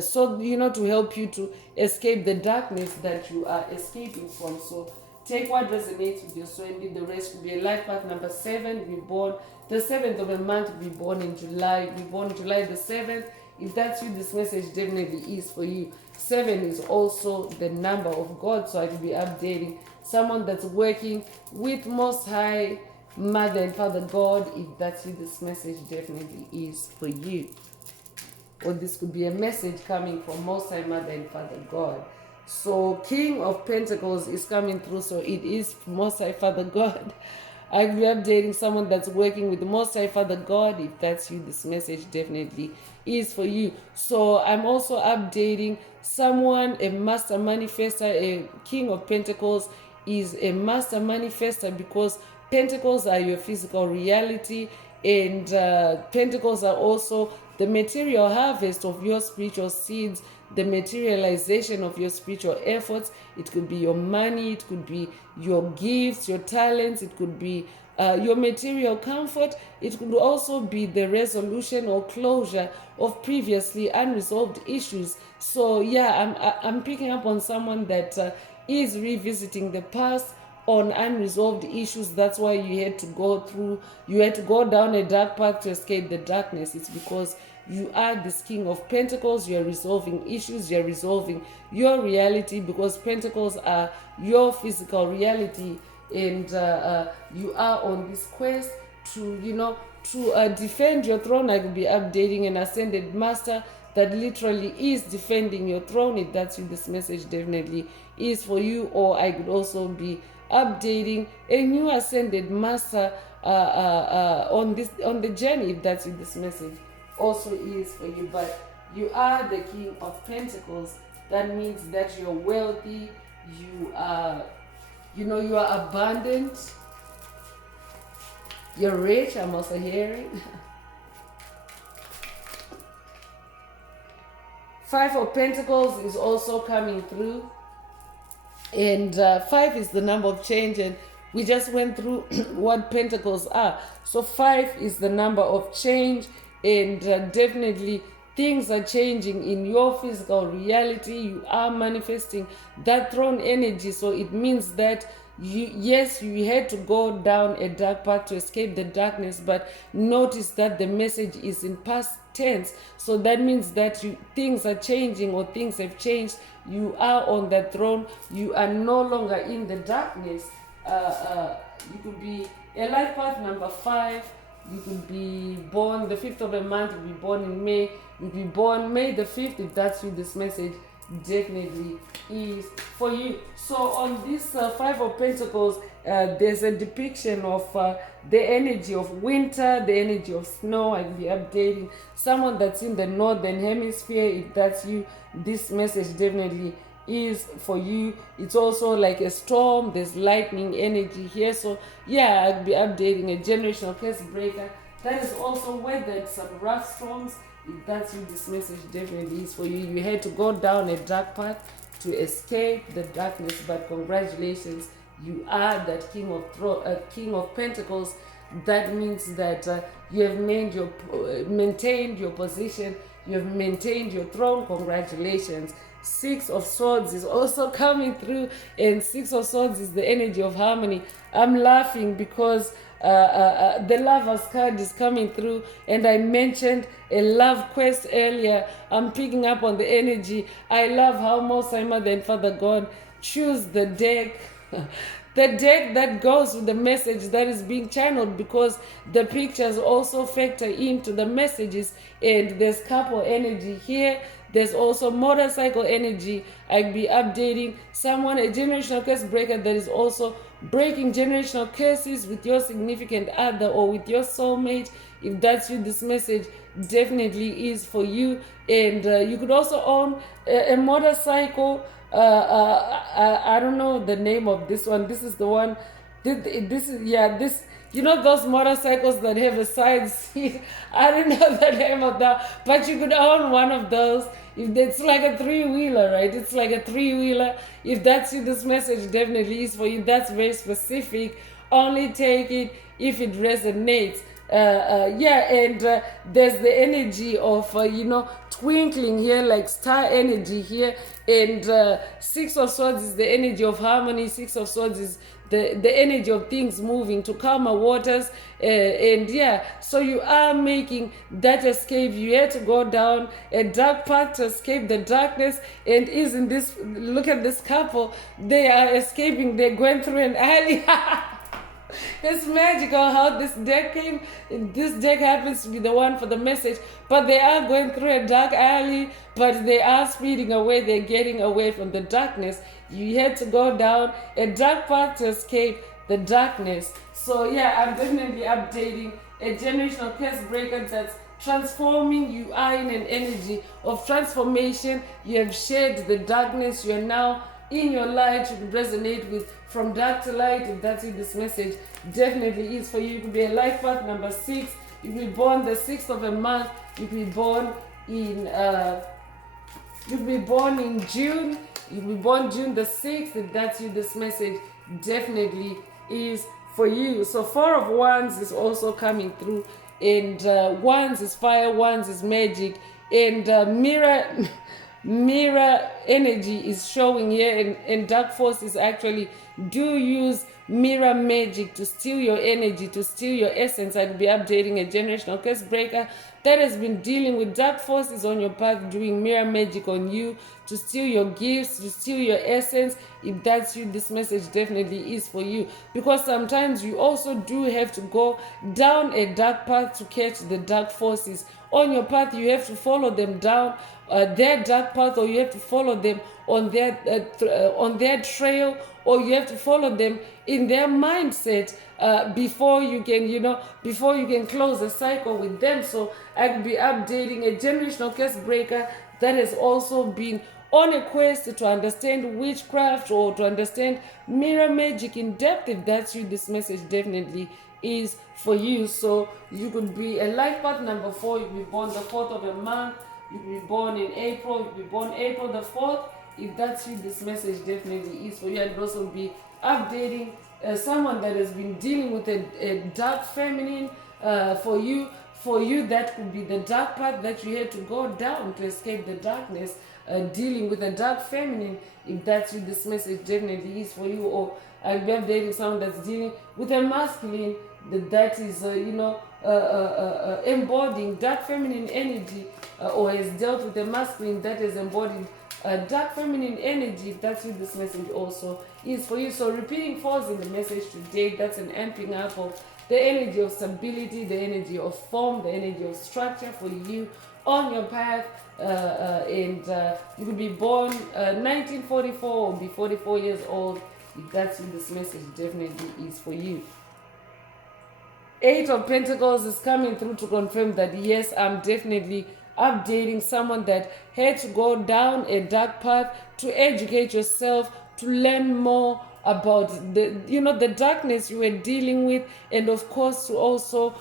so to help you to escape the darkness that you are escaping from. So take what resonates with your soul, and the rest will be a life path number 7. Be born the 7th of a month. Be born in July. Be born July the 7th. If that's you, this message definitely is for you. 7 is also the number of God, so I will be updating someone that's working with Most High Mother and Father God. If that's you, this message definitely is for you. Or this could be a message coming from Most High Mother and Father God. So King of Pentacles is coming through, so it is Most High Father God. I'll be updating someone that's working with the Most High Father God. If that's you, this message definitely is for you. So I'm also updating someone, a master manifester. A King of Pentacles is a master manifester because Pentacles are your physical reality, and Pentacles are also the material harvest of your spiritual seeds, the materialization of your spiritual efforts. It could be your money, it could be your gifts, your talents, it could be your material comfort. It could also be the resolution or closure of previously unresolved issues. So yeah, I'm picking up on someone that is revisiting the past on unresolved issues. That's why you had to go down a dark path to escape the darkness. It's because you are this King of Pentacles. You're resolving issues, you're resolving your reality, because Pentacles are your physical reality, and you are on this quest to defend your throne. I will be updating an ascended master that literally is defending your throne. If that's you, this message definitely is for you. Or I could also be updating a new ascended master on the journey. If that's you, this message also is for you. But you are the King of Pentacles. That means that you're wealthy, you are abundant, you're rich. I'm also hearing 5 of Pentacles is also coming through, and 5 is the number of change, and we just went through what Pentacles are. So 5 is the number of change, and definitely things are changing in your physical reality. You are manifesting that throne energy. So it means that you had to go down a dark path to escape the darkness, but notice that the message is in past tense. So that means that things are changing, or things have changed. You are on the throne. You are no longer in the darkness. You could be a life path number 5. You could be born the 5th of a month. You could be born in May. You could be born May the 5th. If that's you, this message definitely is for you. So on this 5 of Pentacles, there's a depiction of the energy of winter, the energy of snow. I'll be updating someone that's in the northern hemisphere. If that's you, this message definitely is for you. It's also like a storm. There's lightning energy here. So yeah, I'll be updating a generational curse breaker that is also weathered some rough storms. If that's you, this message definitely is for you. You had to go down a dark path to escape the darkness, but congratulations, you are that King of Pentacles. That means that you have maintained your position, you have maintained your throne. Congratulations. Six of Swords is also coming through, and Six of Swords is the energy of harmony. I'm laughing because the Lovers card is coming through, and I mentioned a love quest earlier. I'm picking up on the energy. I love how Most High Mother and Father God choose the deck. The deck that goes with the message that is being channeled, because the pictures also factor into the messages, and there's couple energy here. There's also motorcycle energy. I'd be updating someone, a generational curse breaker that is also breaking generational curses with your significant other or with your soulmate. If that's you, this message definitely is for you. And you could also own a motorcycle. I don't know the name of this one. This is the one. This is, yeah, this, you know, those motorcycles that have a side seat. I don't know the name of that, but you could own one of those. If it's like a three-wheeler, right? It's like a three-wheeler. If that's you, this message definitely is for you. That's very specific. Only take it if it resonates. There's the energy of twinkling here, like star energy here. And Six of Swords is the energy of harmony. Six of Swords is the energy of things moving to calmer waters. So you are making that escape. You had to go down a dark path to escape the darkness. And isn't this, look at this couple, they are escaping, they're going through an alley. It's magical how this deck came. This deck happens to be the one for the message, but they are going through a dark alley, but they are speeding away. They're getting away from the darkness. You had to go down a dark path to escape the darkness. So yeah, I'm definitely updating a generational curse breaker that's transforming. You are in an energy of transformation. You have shed the darkness. You are now in your light. You can resonate with from dark to light. If that's it, this message definitely is for you. You could be a life path number 6. You could be born the 6th of a month. You could be born in June. You could be born June the 6th. If that's you, this message definitely is for you. So 4 of Wands is also coming through, and Wands is fire, Wands is magic, and mirror energy is showing here, and dark forces actually do use mirror magic to steal your energy, to steal your essence. I'd be updating a generational curse breaker that has been dealing with dark forces on your path, doing mirror magic on you to steal your gifts, to steal your essence. If that's you, this message definitely is for you, because sometimes you also do have to go down a dark path to catch the dark forces on your path. You have to follow them down their dark path, or you have to follow them on their trail, or you have to follow them in their mindset before you can close a cycle with them. So I could be updating a generational curse breaker that has also been on a quest to understand witchcraft or to understand mirror magic in depth. If that's you, this message definitely is for you. So you could be a life path number 4. You could be born the 4th of a month. You could be born in April. You could be born April the 4th. If that's you, this message definitely is for you. I'd also be updating someone that has been dealing with a dark feminine for you. For you, that could be the dark path that you had to go down to escape the darkness, dealing with a dark feminine. If that's you, this message definitely is for you. Or I'd be updating someone that's dealing with a masculine that is, embodying dark feminine energy, or has dealt with a masculine that has embodied dark feminine energy. If that's you, this message also is for you. So repeating 4s in the message today, that's an amping up of the energy of stability, the energy of form, the energy of structure for you on your path. You could be born 1944 or be 44 years old. If that's you, this message definitely is for you. 8 of Pentacles is coming through to confirm that yes, I'm definitely updating someone that had to go down a dark path to educate yourself, to learn more about the darkness you were dealing with, and of course to also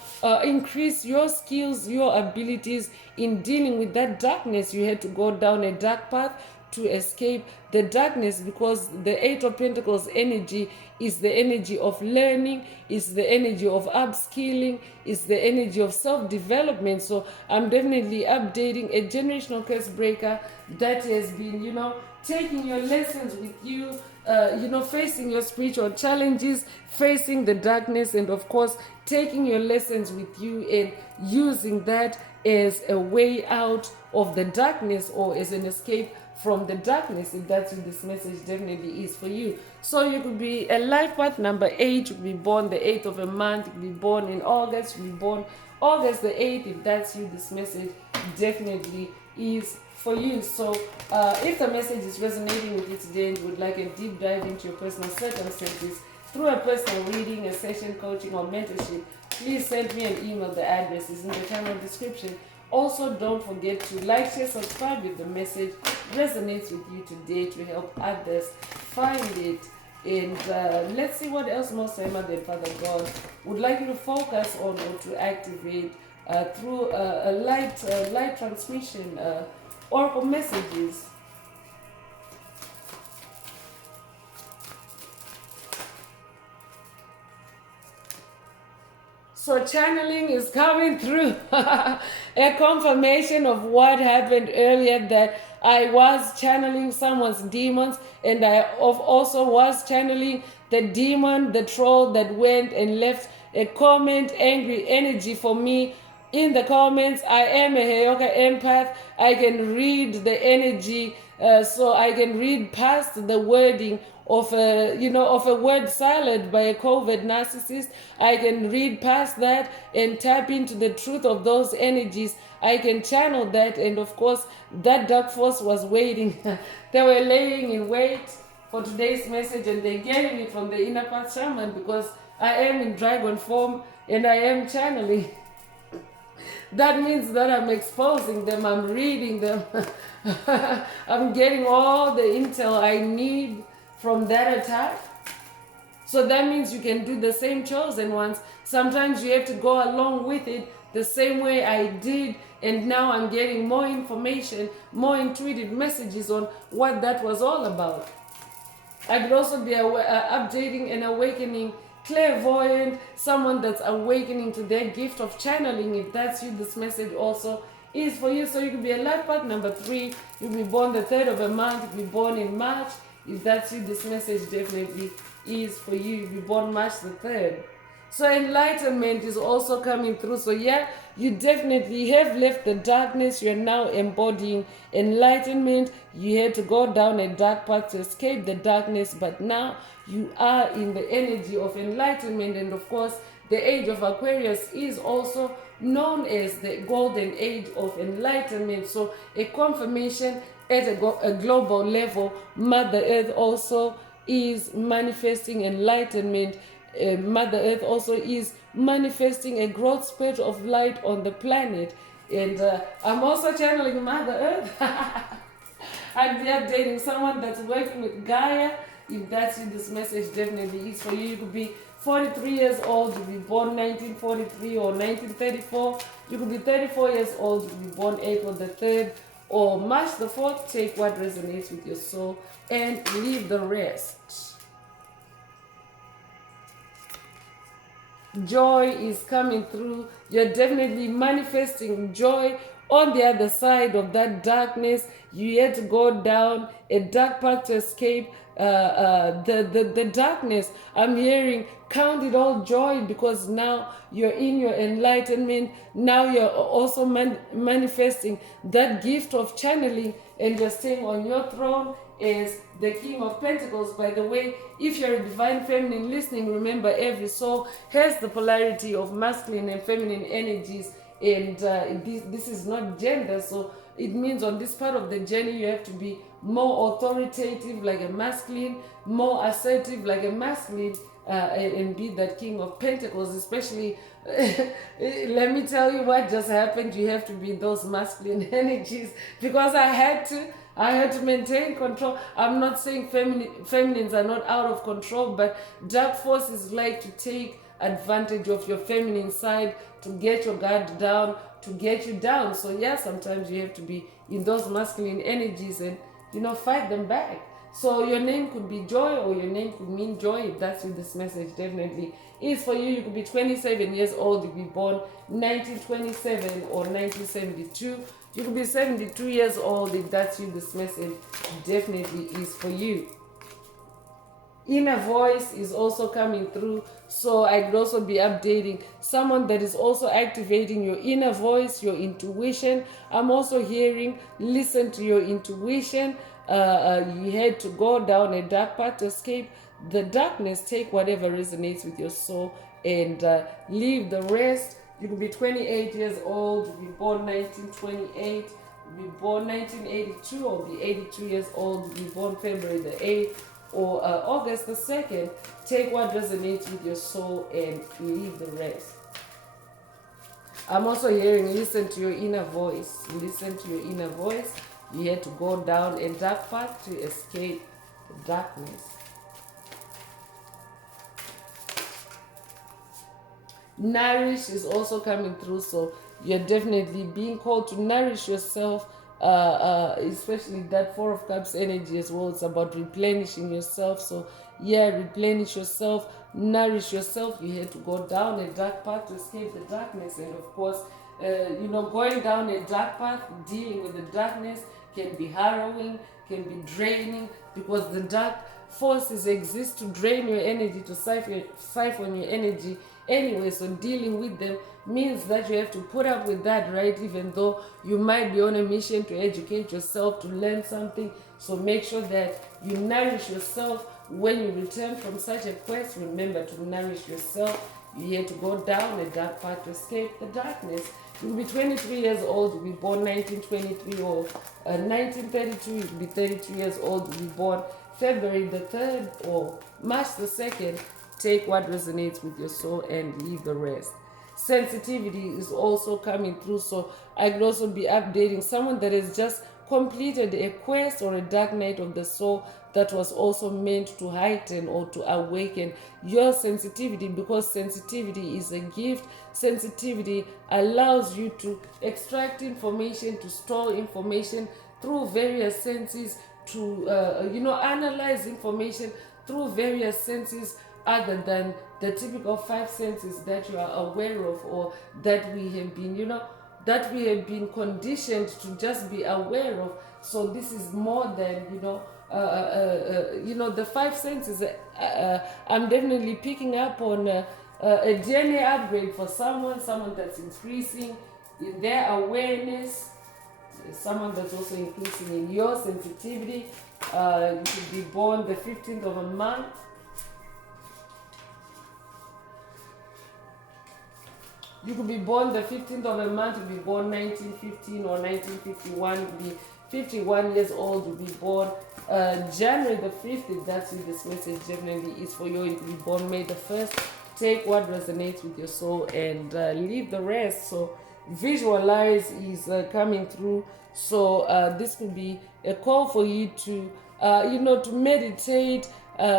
increase your skills, your abilities in dealing with that darkness. You had to go down a dark path to escape the darkness, because the Eight of Pentacles energy is the energy of learning, is the energy of upskilling, is the energy of self-development. So I'm definitely updating a generational curse breaker that has been, taking your lessons with you, facing your spiritual challenges, facing the darkness, and of course, taking your lessons with you and using that as a way out of the darkness, or as an escape from the darkness, if that's what this message definitely is for you. So you could be a life path number 8, you could be born the 8th of a month, you could be born in August, you could be born August the 8th, if that's you, this message definitely is for you. So if the message is resonating with you today and you would like a deep dive into your personal circumstances through a personal reading, a session, coaching, or mentorship, please send me an email. The address is in the channel description. Also, don't forget to like, share, subscribe if the message resonates with you today, to help others find it. And let's see what else Most High Mother and Father God would like you to focus on or to activate through a light transmission, oracle messages. So channeling is coming through. A confirmation of what happened earlier, that I was channeling someone's demons, and I also was channeling the demon, the troll that went and left a comment, angry energy for me. In the comments, I am a Heyoka empath. I can read the energy, so I can read past the wording of a word salad by a covert narcissist. I can read past that and tap into the truth of those energies. I can channel that, and of course, that dark force was waiting. They were laying in wait for today's message, and they're getting it from the inner path shaman, because I am in dragon form and I am channeling. That means that I'm exposing them, I'm reading them, I'm getting all the intel I need from that attack. So that means you can do the same, chosen ones. Sometimes you have to go along with it the same way I did, and now I'm getting more information, more intuitive messages on what that was all about. I could also be updating and awakening clairvoyant, someone that's awakening to their gift of channeling. If that's you, this message also is for you. So you could be a life path number 3, you'll be born the 3rd of a month, you'll be born in March. If that's you, this message definitely is for you. You'll be born March the 3rd. So enlightenment is also coming through. So yeah, you definitely have left the darkness. You're now embodying enlightenment. You had to go down a dark path to escape the darkness, but now you are in the energy of enlightenment. And of course, the age of Aquarius is also known as the golden age of enlightenment. So a confirmation at a global level. Mother Earth also is manifesting enlightenment. Mother Earth also is manifesting a growth spurt of light on the planet. And I'm also channeling Mother Earth. I'd be updating someone that's working with Gaia. If that's you, this message definitely is for you. You could be 43 years old, you could be born 1943 or 1934. You could be 34 years old, you could be born April the 3rd or March the 4th. Take what resonates with your soul and leave the rest. Joy is coming through. You're definitely manifesting joy on the other side of that darkness. You had to go down a dark path to escape the darkness. I'm hearing count it all joy, because now you're in your enlightenment. Now you're also manifesting that gift of channeling, and you're staying on your throne as the King of Pentacles. By the way, if you're a divine feminine listening, remember every soul has the polarity of masculine and feminine energies, and this is not gender. So it means on this part of the journey you have to be more authoritative like a masculine, more assertive like a masculine, and be that King of Pentacles. Especially let me tell you what just happened. You have to be those masculine energies, because I had to maintain control. I'm not saying feminines are not out of control, but dark forces like to take advantage of your feminine side to get your guard down, to get you down. So yeah, sometimes you have to be in those masculine energies, and fight them back. So your name could be Joy, or your name could mean joy. If that's what this message definitely is for you. You could be 27 years old, you could be born 1927 or 1972. You could be 72 years old. If that's you, this message definitely is for you. Inner voice is also coming through, so I could also be updating someone that is also activating your inner voice, your intuition. I'm also hearing, listen to your intuition. You had to go down a dark path to escape the darkness. Take whatever resonates with your soul and leave the rest. You could be 28 years old, you be born 1928, you be born 1982, or be 82 years old, you be born February the 8th or August the 2nd. Take what resonates with your soul and leave the rest. I'm also hearing, listen to your inner voice. Listen to your inner voice. You had to go down a dark path to escape the darkness. Nourish is also coming through, so you're definitely being called to nourish yourself, especially that Four of Cups energy as well. It's about replenishing yourself. So yeah, replenish yourself, nourish yourself. You had to go down a dark path to escape the darkness. And of course, going down a dark path, dealing with the darkness can be harrowing, can be draining, because the dark forces exist to drain your energy, to siphon your energy anyway. So dealing with them means that you have to put up with that, right? Even though you might be on a mission to educate yourself, to learn something. So make sure that you nourish yourself when you return from such a quest. Remember to nourish yourself. You had to go down a dark path to escape the darkness. You'll be 23 years old, you'll be born 1923 or 1932, you'll be 32 years old, you'll be born February the 3rd or March the 2nd. Take what resonates with your soul and leave the rest. Sensitivity is also coming through, so I could also be updating someone that has just completed a quest or a dark night of the soul that was also meant to heighten or to awaken your sensitivity, because sensitivity is a gift. Sensitivity allows you to extract information, to store information through various senses, to analyze information through various senses other than the typical 5 senses that you are aware of, or that we have been conditioned to just be aware of. So this is more than the 5 senses. I'm definitely picking up on a DNA upgrade for someone that's increasing in their awareness, someone that's also increasing in your sensitivity. You could be born the 15th of a month. You could be born the 15th of a month, you could be born 1915 or 1951, you could be 51 years old, you could be born January the 5th, if that's you, this message definitely is for you. You could be born May the 1st. Take what resonates with your soul and leave the rest. So visualize is coming through. So this could be a call for you to, to meditate,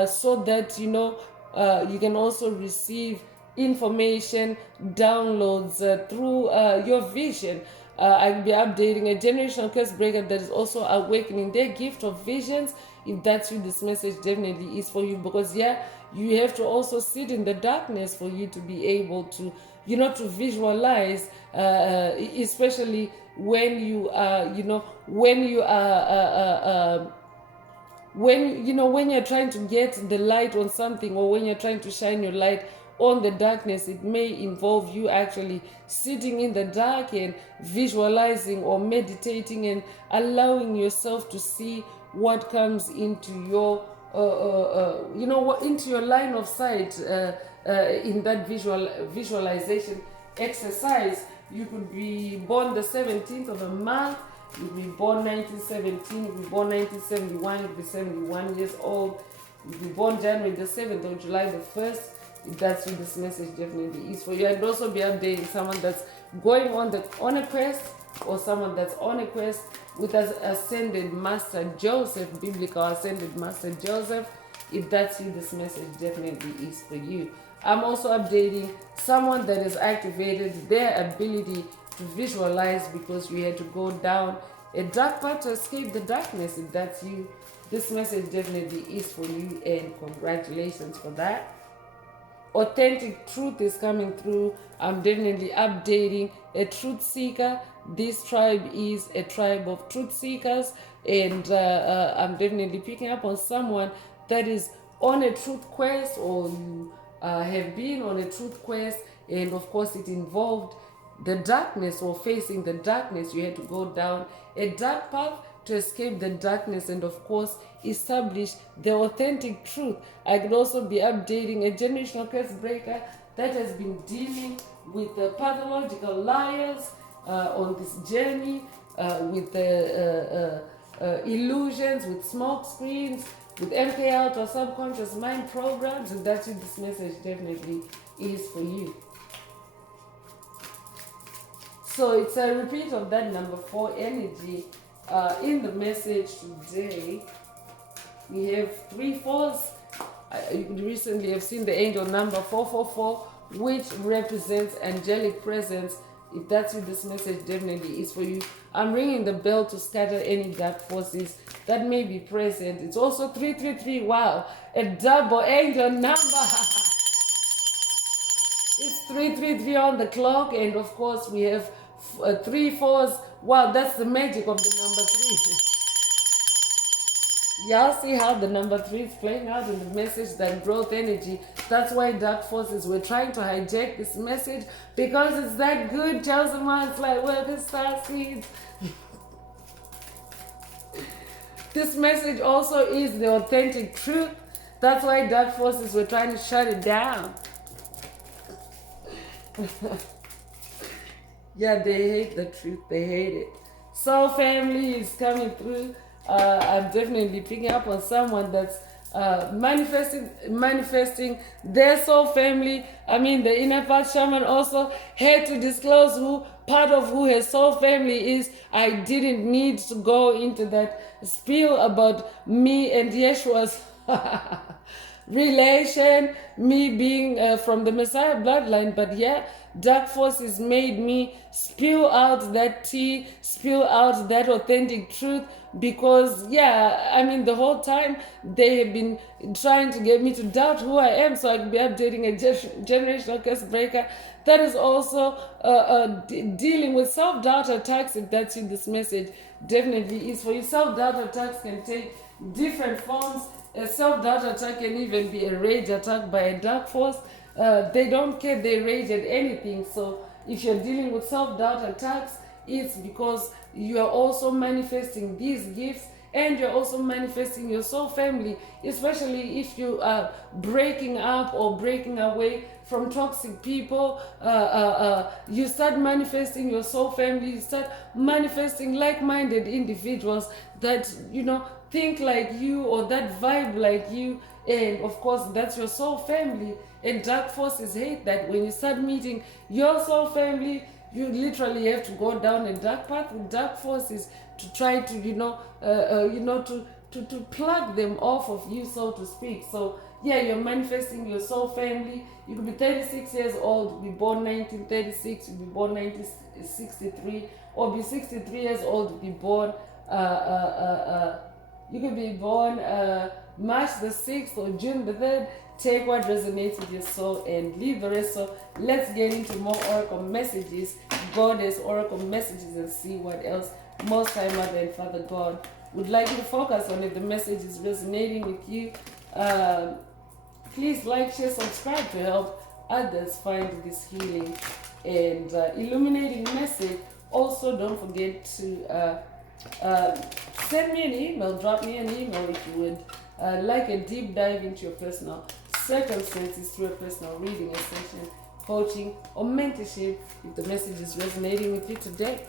so that, you can also receive information, downloads through your vision. I'll be updating a generational curse breaker that is also awakening their gift of visions. If that's you, this message definitely is for you, because you have to also sit in the darkness for you to be able to, to visualize, especially when you are, when you're trying to get the light on something, or when you're trying to shine your light on the darkness. It may involve you actually sitting in the dark and visualizing or meditating and allowing yourself to see what comes into your into your line of sight in that visualization exercise. You could be born the 17th of a month, you could be born 1917, you could be born 1971, you could be 71 years old, you could be born January the 7th or July the 1st. If that's you, this message definitely is for you. I'd also be updating someone that's going on a quest, or someone that's on a quest with Ascended Master Joseph, Biblical Ascended Master Joseph. If that's you, this message definitely is for you. I'm also updating someone that has activated their ability to visualize, because you had to go down a dark path to escape the darkness. If that's you, this message definitely is for you, and congratulations for that. Authentic truth is coming through. I'm definitely updating a truth seeker. This tribe is a tribe of truth seekers, and I'm definitely picking up on someone that is on a truth quest, or you have been on a truth quest, and of course it involved the darkness, or facing the darkness. You had to go down a dark path to escape the darkness, and of course establish the authentic truth. I could also be updating a generational curse breaker that has been dealing with the pathological liars on this journey, with the illusions, with smoke screens, with MK out or subconscious mind programs, and that's what this message definitely is for you. So it's a repeat of that number 4 energy. In the message today, we have 3 4s. You recently have seen the angel number 444, which represents angelic presence. If that's what this message definitely is for you, I'm ringing the bell to scatter any dark forces that may be present. It's also 333. Wow, a double angel number. It's 333 on the clock, and of course we have 3 4s. Wow, that's the magic of the number 3. Y'all see how the number 3 is playing out in the message, that growth energy. That's why dark forces were trying to hijack this message, because it's that good. Chosen ones, like workers, star seeds. This message also is the authentic truth. That's why dark forces were trying to shut it down. Yeah, they hate the truth. They hate it. Soul family is coming through. I'm definitely picking up on someone that's manifesting their soul family. I mean, the inner path shaman also had to disclose who part of who her soul family is. I didn't need to go into that spiel about me and Yeshua's relation, me being from the Messiah bloodline, but yeah, dark forces made me spill out that tea, spill out that authentic truth, because yeah, I mean, the whole time they have been trying to get me to doubt who I am, so I could be updating a generational curse breaker that is also dealing with self-doubt attacks. If that's in this message, definitely is for you. Self-doubt attacks can take different forms. A self-doubt attack can even be a rage attack by a dark force. They don't care, they rage at anything. So if you're dealing with self-doubt attacks, it's because you are also manifesting these gifts, and you're also manifesting your soul family, especially if you are breaking up or breaking away from toxic people. You start manifesting your soul family, you start manifesting like-minded individuals that, you know, think like you, or that vibe like you, and of course that's your soul family. And dark forces hate that. When you start meeting your soul family, you literally have to go down a dark path with dark forces to try to, to plug them off of you, so to speak. So yeah, you're manifesting your soul family. You could be 36 years old, be born 1936, you be born 1963, or be 63 years old, be born you could be born March the 6th or June the 3rd. Take what resonates with your soul and leave the rest. So let's get into more oracle messages, goddess oracle messages, and see what else Most High Mother and Father God would like you to focus on. If the message is resonating with you, please like, share, subscribe to help others find this healing and illuminating message. Also, don't forget to send me an email, drop me an email if you would like a deep dive into your personal circumstances through a personal reading, Ascension, coaching, or mentorship, if the message is resonating with you today.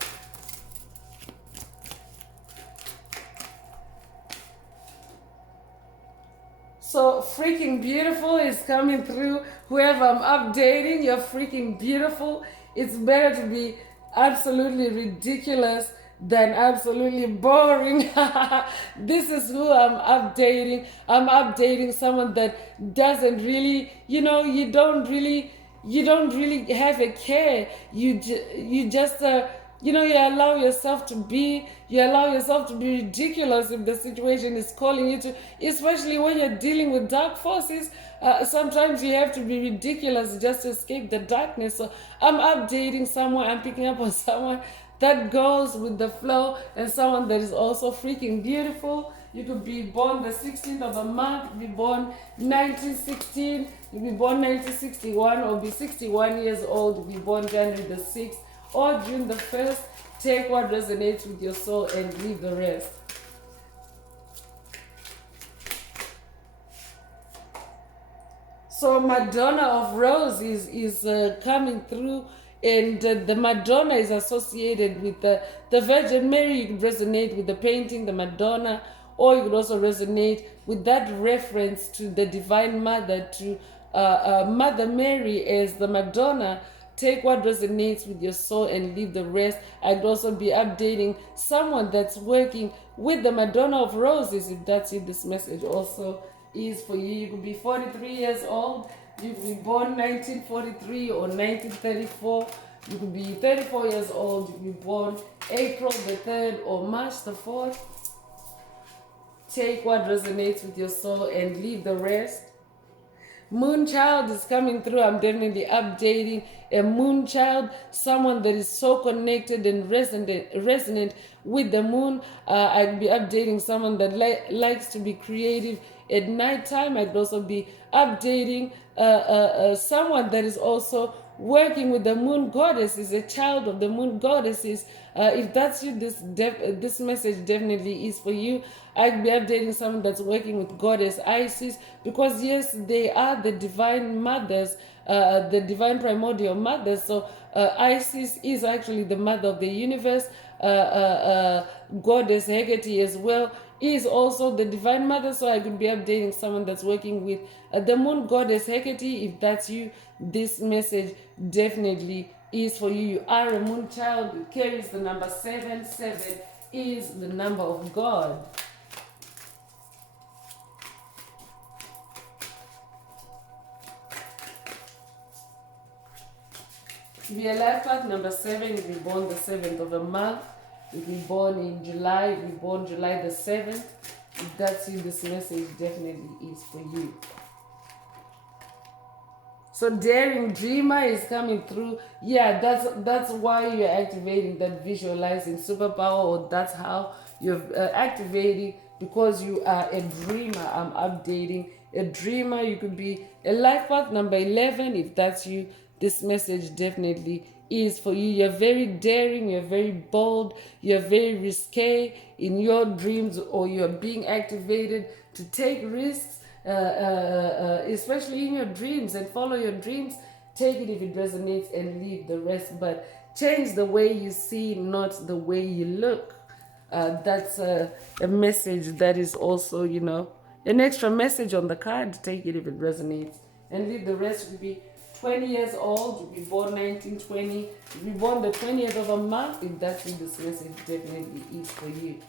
So freaking beautiful is coming through. Whoever I'm updating, you're freaking beautiful. It's better to be absolutely ridiculous than absolutely boring. This is who I'm updating. I'm updating someone that doesn't really, you don't really have a care. You just you allow yourself to be ridiculous if the situation is calling you to, especially when you're dealing with dark forces. Sometimes you have to be ridiculous just to escape the darkness. So I'm updating someone, I'm picking up on someone that goes with the flow, and someone that is also freaking beautiful. You could be born the 16th of a month, be born 1916, you be born 1961, or be 61 years old, be born January the 6th or June the 1st. Take what resonates with your soul and leave the rest. So Madonna of Rose is coming through, and the Madonna is associated with the Virgin Mary. You could resonate with the painting, the Madonna, or you could also resonate with that reference to the Divine Mother, to Mother Mary as the Madonna. Take what resonates with your soul and leave the rest. I could also be updating someone that's working with the Madonna of Roses. If that's it, this message also is for you. You could be 43 years old. You could be born 1943 or 1934. You could be 34 years old. You could be born April the 3rd or March the 4th. Take what resonates with your soul and leave the rest. Moon child is coming through. I'm definitely updating a moon child, someone that is so connected and resonant with the moon. I'd be updating someone that likes to be creative at nighttime. I'd also be updating someone that is also working with the moon goddess, is a child of the moon goddesses. If that's you, this message definitely is for you. I'd be updating someone that's working with goddess Isis, because yes, they are the divine mothers, the divine primordial mothers. So Isis is actually the mother of the universe. Goddess Hecate as well is also the divine mother. So I could be updating someone that's working with the moon goddess Hecate. If that's you, this message definitely is for you. You are a moon child. It carries the number 7. 7 is the number of God. Be a life path number 7. If you're born the 7th of a month, if you're born in July, if you're born July the 7th, if that's you, this message definitely is for you. So daring dreamer is coming through. Yeah, that's why you're activating that visualizing superpower, or that's how you're activating, because you are a dreamer. I'm updating a dreamer. You could be a life path number 11. If that's you, this message definitely is for you. You're very daring, you're very bold, you're very risque in your dreams, or you're being activated to take risks, especially in your dreams, and follow your dreams. Take it if it resonates and leave the rest. But change the way you see, not the way you look. That's a message that is also, an extra message on the card. Take it if it resonates and leave the rest. Will be 20 years old, you'll be born 1920, you'll be born the 20th of a month. If that's what this message definitely is for you.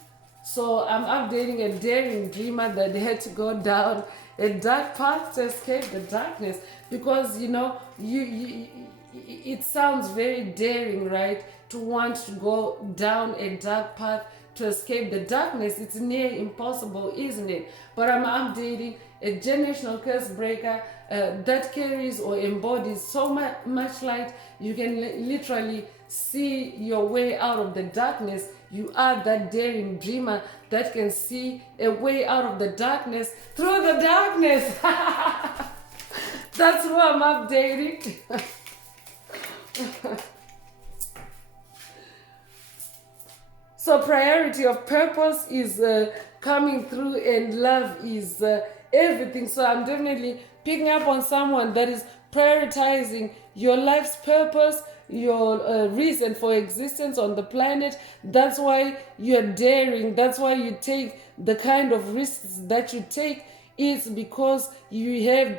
So I'm updating a daring dreamer that had to go down a dark path to escape the darkness, because it sounds very daring, right, to want to go down a dark path to escape the darkness. It's near impossible, isn't it? But I'm updating a generational curse breaker that carries or embodies so much light. You can literally see your way out of the darkness. You are that daring dreamer that can see a way out of the darkness through the darkness. That's who I'm updating. So priority of purpose is coming through, and love is everything. So I'm definitely picking up on someone that is prioritizing your life's purpose, your reason for existence on the planet. That's why you're daring. That's why you take the kind of risks that you take. It's because you have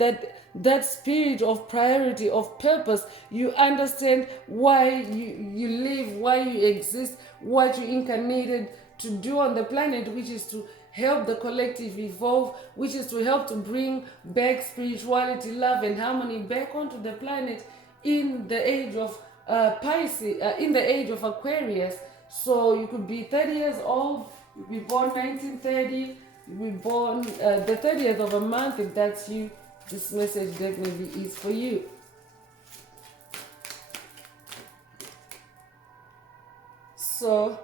that spirit of priority, of purpose. You understand why you live, why you exist, what you incarnated to do on the planet, which is to help the collective evolve, which is to help to bring back spirituality, love, and harmony back onto the planet in the age of Pisces, in the age of Aquarius. So you could be 30 years old, you could be born 1930, you could be born the 30th of a month. If that's you, this message definitely is for you. So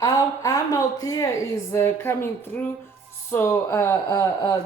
Althea is coming through. So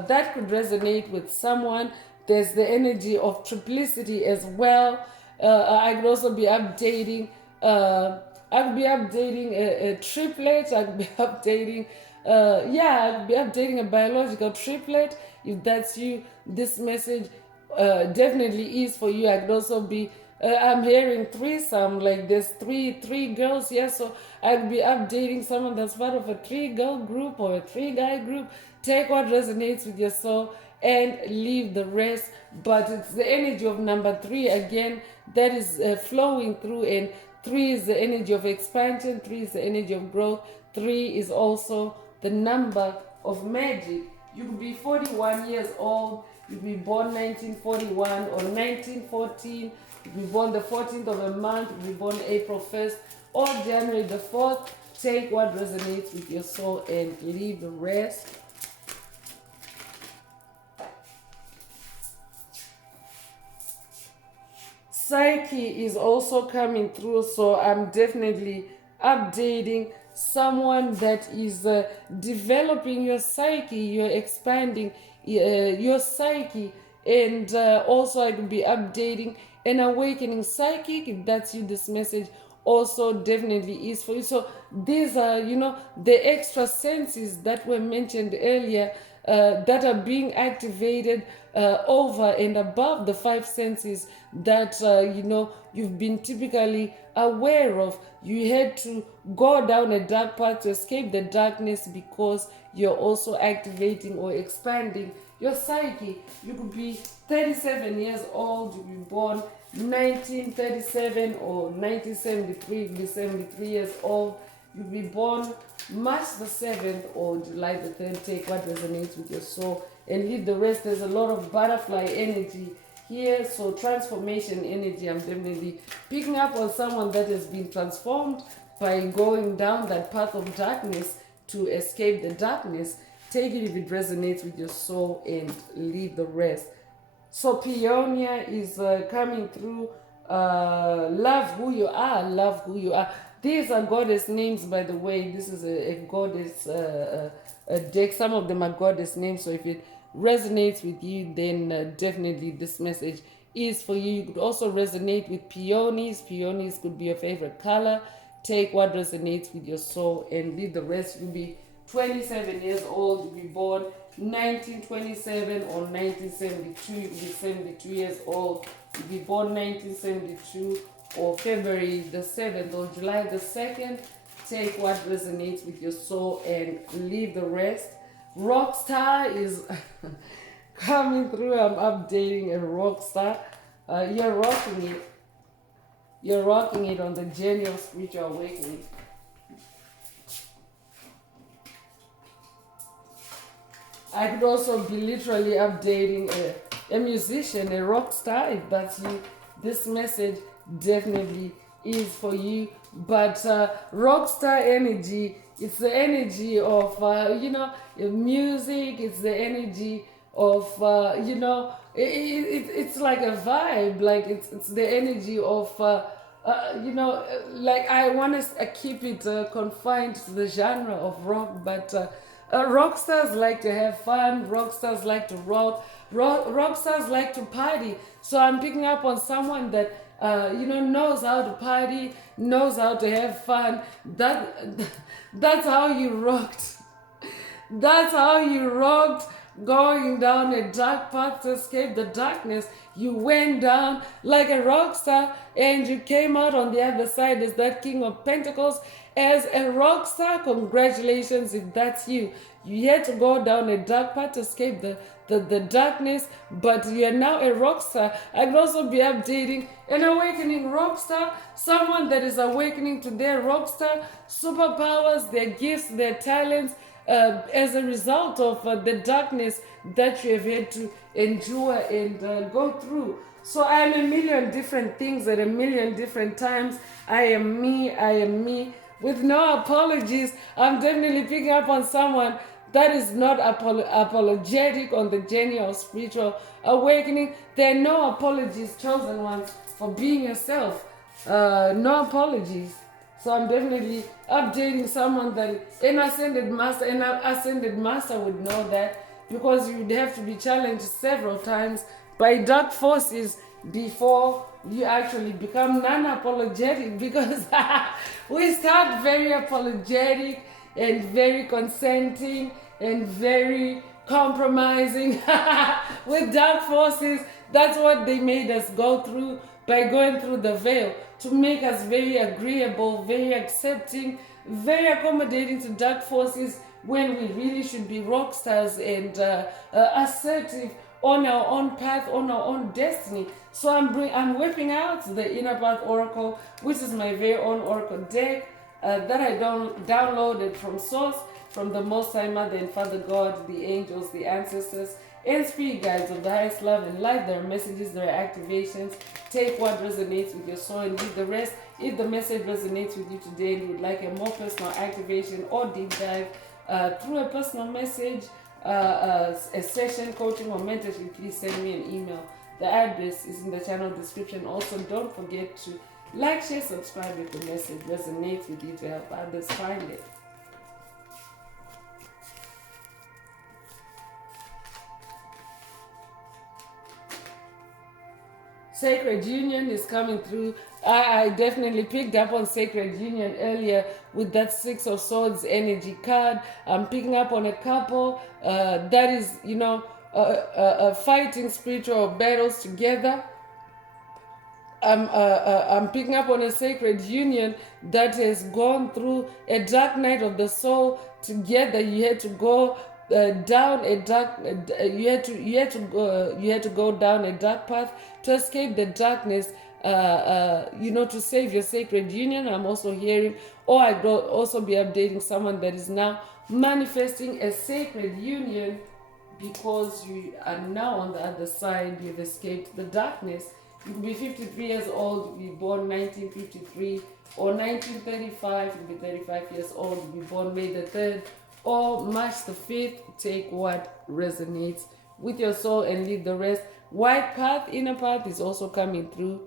that could resonate with someone. There's the energy of triplicity as well. I could also be updating. I could be updating a triplet. I could be updating. I could be updating a biological triplet. If that's you, this message definitely is for you. I could also be. I'm hearing threesome, like there's three girls here, so I'll be updating someone that's part of a 3-girl group or a 3-guy group. Take what resonates with your soul and leave the rest. But it's the energy of number 3 again that is flowing through, and 3 is the energy of expansion, 3 is the energy of growth, 3 is also the number of magic. You could be 41 years old, you could be born 1941 or 1914. If you're born the 14th of a month, if you're born April 1st or January the 4th, take what resonates with your soul and leave the rest. Psyche is also coming through, so I'm definitely updating someone that is developing your psyche, you're expanding your psyche, and also I could be updating an awakening psychic. If that's you, this message also definitely is for you. So these are, the extra senses that were mentioned earlier that are being activated over and above the 5 senses that you've been typically aware of. You had to go down a dark path to escape the darkness because you're also activating or expanding your psyche. You could be 37 years old, you could be born 1937 or 1973, you could be 73 years old. You could be born March the 7th or July the 3rd. Take what resonates with your soul and leave the rest. There's a lot of butterfly energy here, so transformation energy. I'm definitely picking up on someone that has been transformed by going down that path of darkness to escape the darkness. Take it if it resonates with your soul and leave the rest. So Peonia is coming through. Love who you are, love who you are. These are goddess names, by the way. This is a goddess deck. Some of them are goddess names, so if it resonates with you, then definitely this message is for you. You could also resonate with peonies. Peonies could be your favorite color. Take what resonates with your soul and leave the rest. You'll be 27 years old. You'll be born 1927 or 1972. You'll be 72 years old. You'll be born 1972 or February the 7th or July the 2nd. Take what resonates with your soul and leave the rest. Rockstar is coming through. I'm updating a rockstar. You're rocking it. You're rocking it on the journey of spiritual awakening. I could also be literally updating a musician, a rock star. If that's you, this message definitely is for you. But rock star energy, it's the energy of music. It's the energy of it's like a vibe. Like it's the energy of like I want to keep it confined to the genre of rock, but rock stars like to have fun. Rock stars like to rock. Rock stars like to party. So I'm picking up on someone that knows how to party, knows how to have fun. That's how you rocked. That's how you rocked, going down a dark path to escape the darkness. You went down like a rock star and you came out on the other side as that King of Pentacles. As a rock star, congratulations if that's you. You had to go down a dark path to escape the darkness, but you are now a rock star. I could also be updating an awakening rock star, someone that is awakening to their rock star superpowers, their gifts, their talents, as a result of the darkness that you have had to endure and go through. So I am a million different things at a million different times. I am me, I am me. With no apologies, I'm definitely picking up on someone that is not apologetic on the journey of spiritual awakening. There are no apologies, chosen ones, for being yourself. No apologies. So I'm definitely updating someone that an ascended master would know that, because you would have to be challenged several times by dark forces before you actually become non-apologetic, because we start very apologetic and very consenting and very compromising with dark forces. That's what they made us go through by going through the veil, to make us very agreeable, very accepting, very accommodating to dark forces, when we really should be rock stars and assertive on our own path, on our own destiny. So I'm whipping out the Inner Path Oracle, which is my very own oracle deck that I downloaded from source, from the Most High Mother and Father God, the angels, the ancestors, and spirit guides of the highest love and light. There are messages, there are activations. Take what resonates with your soul and leave the rest. If the message resonates with you today and you would like a more personal activation or deep dive through a personal message, a session, coaching, or mentorship, please send me an email. The address is in the channel description. Also, don't forget to like, share, subscribe if the message resonates with you, to help others find it. Sacred Union is coming through. I definitely picked up on Sacred Union earlier with that Six of Swords energy card. I'm picking up on a couple that is, fighting spiritual battles together. I'm picking up on a sacred union that has gone through a dark night of the soul together. You had to go down a dark. You had to go down a dark path to escape the darkness. To save your sacred union. I'm also hearing, or I will also be updating someone that is now manifesting a sacred union, because you are now on the other side. You've escaped the darkness. You could be 53 years old, you be born 1953, or 1935, you be 35 years old, you be born May the 3rd, or March the 5th. Take what resonates with your soul and leave the rest. White path, inner path is also coming through.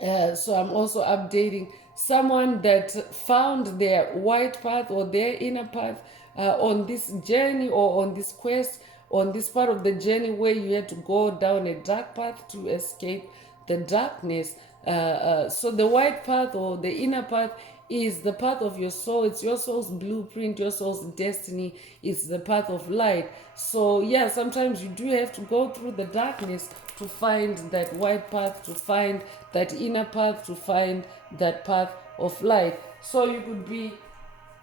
So I'm also updating someone that found their white path or their inner path on this journey or on this quest, on this part of the journey where you had to go down a dark path to escape the darkness. So the white path or the inner path is the path of your soul. It's your soul's blueprint, your soul's destiny. It's the path of light. So yeah, sometimes you do have to go through the darkness to find that white path, to find that inner path, to find that path of light. So you could be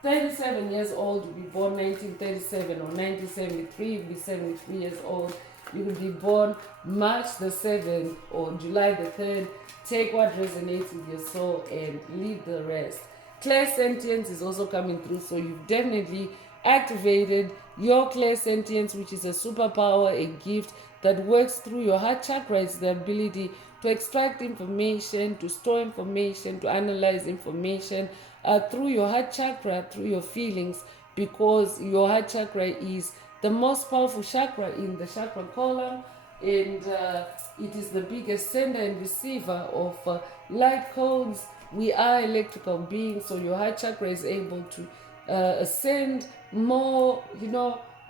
37 years old, you be born 1937 or 1973, you be 73 years old. You could be born March the 7th or July the 3rd. Take what resonates with your soul and leave the rest. Clairsentience is also coming through, so you've definitely activated your clairsentience, which is a superpower, a gift that works through your heart chakra. It's the ability to extract information, to store information, to analyze information through your heart chakra, through your feelings, because your heart chakra is the most powerful chakra in the chakra column, and it is the biggest sender and receiver of light codes. We are electrical beings, so your heart chakra is able to send more,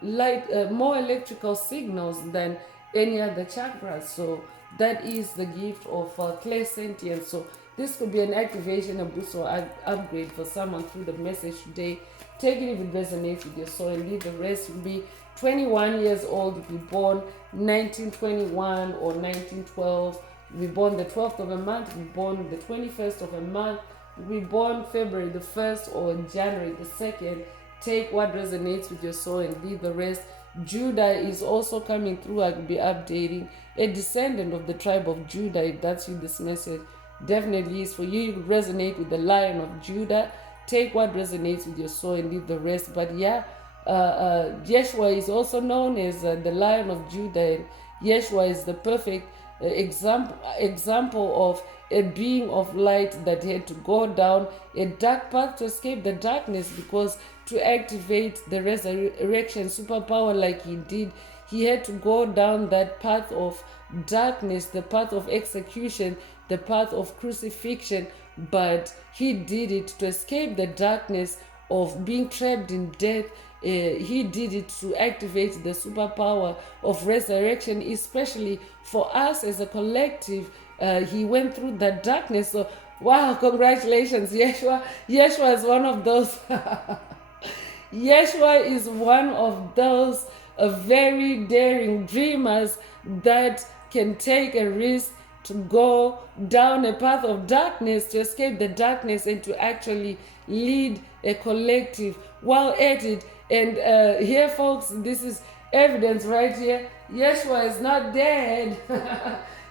light, more electrical signals than any other chakra. So that is the gift of clairsentience. So this could be an activation, a boost, or upgrade for someone through the message today. Take it if it resonates with your soul and leave the rest. You'll be 21 years old, you'll be born 1921 or 1912. You'll be born the 12th of a month, you'll be born the 21st of a month, you'll be born February the 1st or January the 2nd. Take what resonates with your soul and leave the rest. Judah is also coming through. I will be updating a descendant of the tribe of Judah. If that's you, this message definitely is for you. You could resonate with the Lion of Judah. Take what resonates with your soul and leave the rest. But yeah, Yeshua is also known as the Lion of Judah. And Yeshua is the perfect example of a being of light that had to go down a dark path to escape the darkness, because to activate the resurrection superpower like he did, he had to go down that path of darkness, the path of execution, the path of crucifixion. But he did it to escape the darkness of being trapped in death. He did it to activate the superpower of resurrection, especially for us as a collective. He went through that darkness. So, wow, congratulations, Yeshua. Yeshua is one of those. Yeshua is one of those very daring dreamers that can take a risk to go down a path of darkness, to escape the darkness, and to actually lead a collective while at it. And here, folks, this is evidence right here. Yeshua is not dead.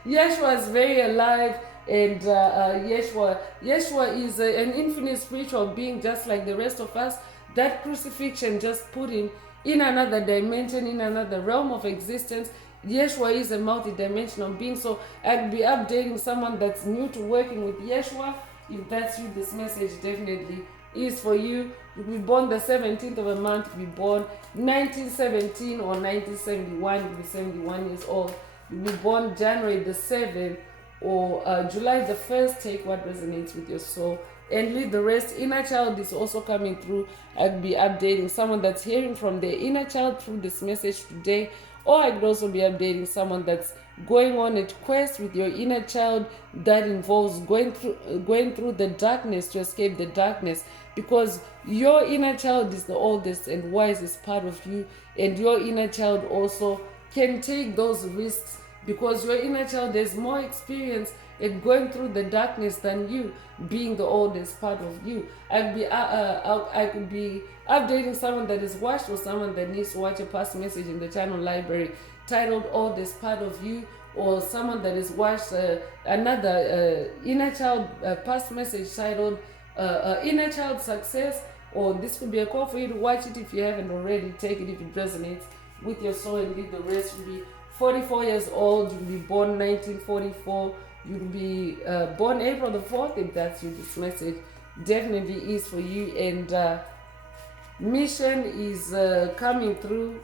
Yeshua is very alive. And Yeshua is an infinite spiritual being, just like the rest of us. That crucifixion just put him in another dimension, in another realm of existence. Yeshua is a multi-dimensional being. So I'd be updating someone that's new to working with Yeshua. If that's you, this message definitely is for you. You'll be born the 17th of a month, you'll be born 1917 or 1971, you'll be 71 years old. You'll be born January the 7th or July the 1st. Take what resonates with your soul and leave the rest. Inner child is also coming through. I'd be updating someone that's hearing from their inner child through this message today. Or I could also be updating someone that's going on a quest with your inner child that involves going through the darkness to escape the darkness, because your inner child is the oldest and wisest part of you, and your inner child also can take those risks, because your inner child has more experience at going through the darkness than you, being the oldest part of you. I could be updating someone that is watched, or someone that needs to watch a past message in the channel library titled Oldest Part of You, or someone that has watched another inner child past message titled Inner Child Success. Or this could be a call for you to watch it if you haven't already. Take it if it resonates with your soul, and leave the rest. You'll be 44 years old. You'll be born 1944. You'll be born April the 4th. If that's you, this message definitely is for you. And mission is coming through.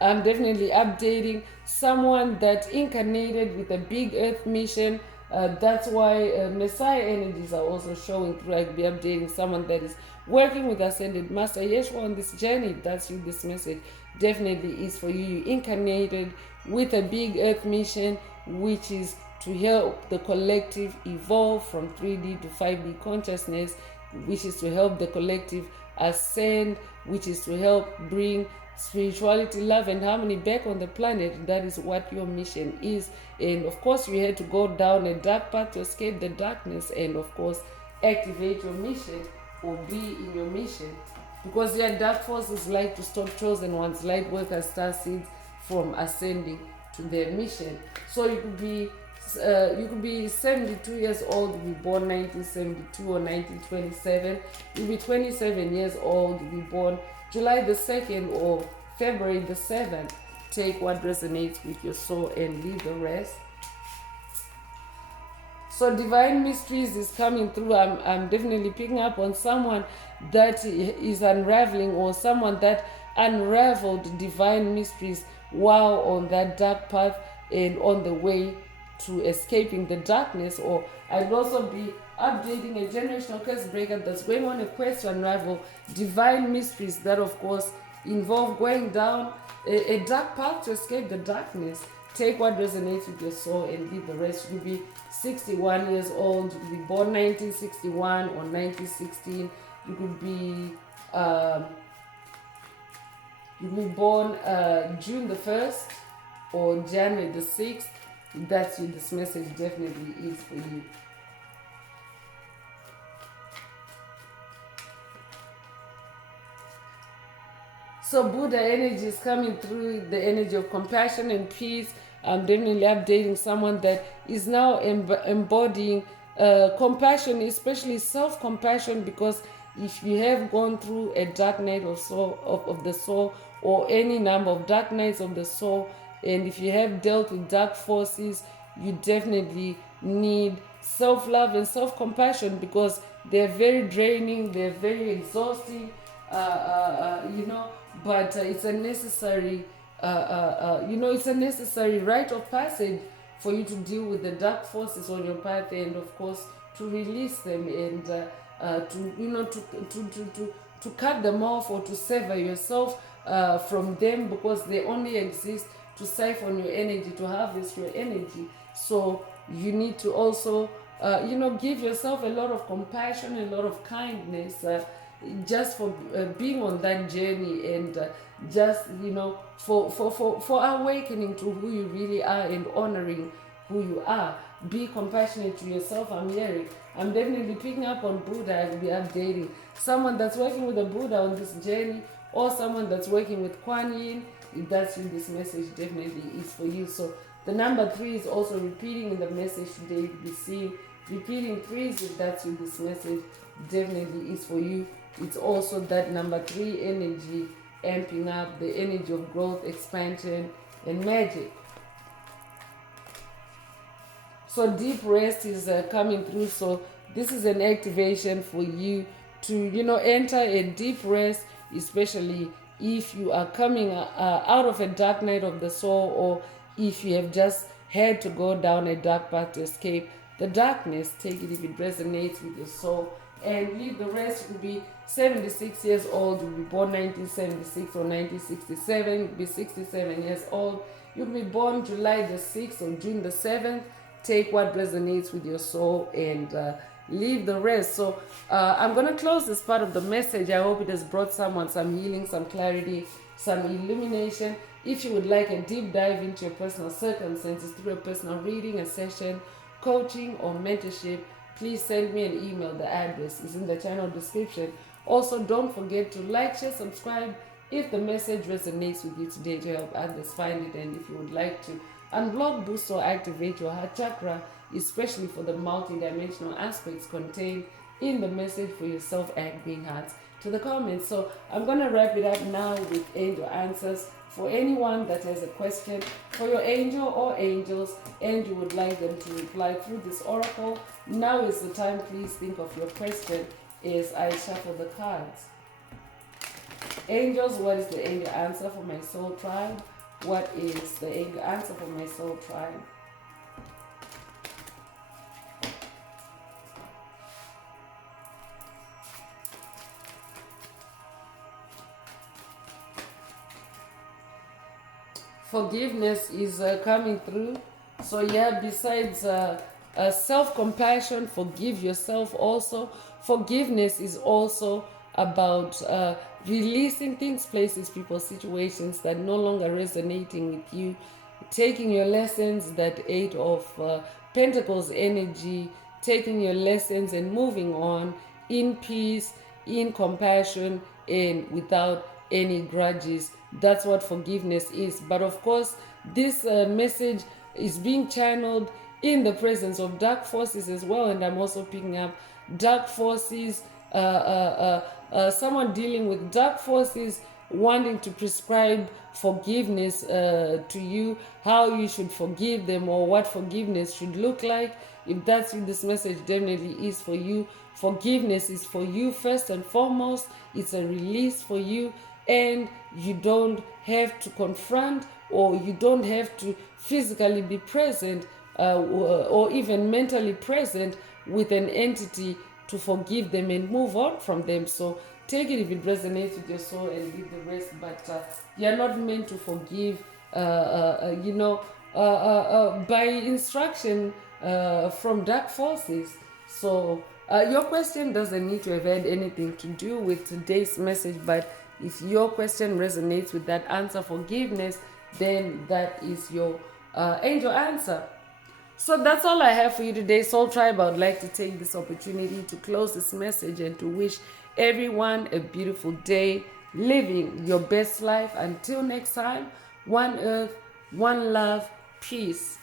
I'm definitely updating someone that incarnated with a big earth mission. That's why Messiah energies are also showing through. I'll be updating someone that is working with Ascended Master Yeshua on this journey. That's you, this message definitely is for you. You incarnated with a big earth mission, which is to help the collective evolve from 3D to 5D consciousness, which is to help the collective ascend, which is to help bring spirituality, love, and harmony back on the planet. That is what your mission is. And of course, you had to go down a dark path to escape the darkness, and of course, activate your mission or be in your mission, because your dark forces like to stop chosen ones, light workers, star seeds from ascending to their mission. So you could be 72 years old, you'll be born 1972 or 1927. You'll be 27 years old, you'll be born July the 2nd or February the 7th. Take what resonates with your soul and leave the rest. So divine mysteries is coming through. I'm definitely picking up on someone that is unraveling, or someone that unraveled divine mysteries while on that dark path and on the way to escaping the darkness. Or I'd also be updating a generational curse breaker that's going on a quest to unravel divine mysteries that of course involve going down a dark path to escape the darkness. Take what resonates with your soul and leave the rest. You'll be 61 years old. You'll be born 1961 or 1916. You could be born June the 1st or January the 6th. That's you. This message definitely is for you. So Buddha energy is coming through, the energy of compassion and peace. I'm definitely updating someone that is now embodying compassion, especially self-compassion, because if you have gone through a dark night of the soul, or any number of dark nights of the soul, And if you have dealt with dark forces, you definitely need self-love and self-compassion, because they're very draining, they're very exhausting, but it's a necessary it's a necessary rite of passage for you to deal with the dark forces on your path, and of course to release them, and to cut them off, or to sever yourself from them, because they only exist to siphon your energy, to harvest your energy. So you need to also give yourself a lot of compassion, a lot of kindness, just for being on that journey, and just for awakening to who you really are and honoring who you are. Be compassionate to yourself. I'm hearing, I'm definitely picking up on Buddha. I'll be updating someone that's working with a Buddha on this journey, or someone that's working with Kuan Yin. If that's you, this message definitely is for you. So the number 3 is also repeating in the message today. You'll be seeing repeating 3s. If that's you, this message definitely is for you. It's also that number 3 energy, amping up the energy of growth, expansion, and magic. So deep rest is coming through. So this is an activation for you to enter a deep rest, especially if you are coming out of a dark night of the soul, or if you have just had to go down a dark path to escape the darkness. Take it if it resonates with your soul, and leave the rest. You will be 76 years old, you'll be born 1976 or 1967, you'll be 67 years old, you'll be born July the 6th or June the 7th. Take what resonates with your soul, and leave the rest. So I'm going to close this part of the message. I hope it has brought someone some healing, some clarity, some illumination. If you would like a deep dive into your personal circumstances through a personal reading, a session, coaching, or mentorship, please send me an email. The address is in the channel description. Also, don't forget to like, share, subscribe if the message resonates with you today, to help others find it. And if you would like to unblock, boost, or activate your heart chakra, especially for the multi-dimensional aspects contained in the message for yourself, and being hearts to the comments. So I'm going to wrap it up now with angel answers. For anyone that has a question for your angel or angels, and you would like them to reply through this oracle, now is the time. Please think of your question as I shuffle the cards. Angels, what is the angel answer for my soul tribe? What is the angel answer for my soul tribe? Forgiveness is coming through. So yeah, besides self-compassion, forgive yourself also. Forgiveness is also about releasing things, places, people, situations that no longer resonating with you, taking your lessons, that 8 of Pentacles energy, taking your lessons and moving on in peace, in compassion, and without any grudges. That's what forgiveness is. But of course, this message is being channeled in the presence of dark forces as well, and I'm also picking up dark forces, someone dealing with dark forces wanting to prescribe forgiveness to you, how you should forgive them, or what forgiveness should look like. If that's what this message definitely is for you. Forgiveness is for you first and foremost. It's a release for you, and you don't have to confront, or you don't have to physically be present or even mentally present with an entity to forgive them and move on from them. So take it if it resonates with your soul, and leave the rest. But you're not meant to forgive by instruction from dark forces. So your question doesn't need to have had anything to do with today's message, but if your question resonates with that answer, forgiveness, then that is your angel answer. So that's all I have for you today, Soul Tribe. I would like to take this opportunity to close this message and to wish everyone a beautiful day, living your best life. Until next time, one earth, one love, peace.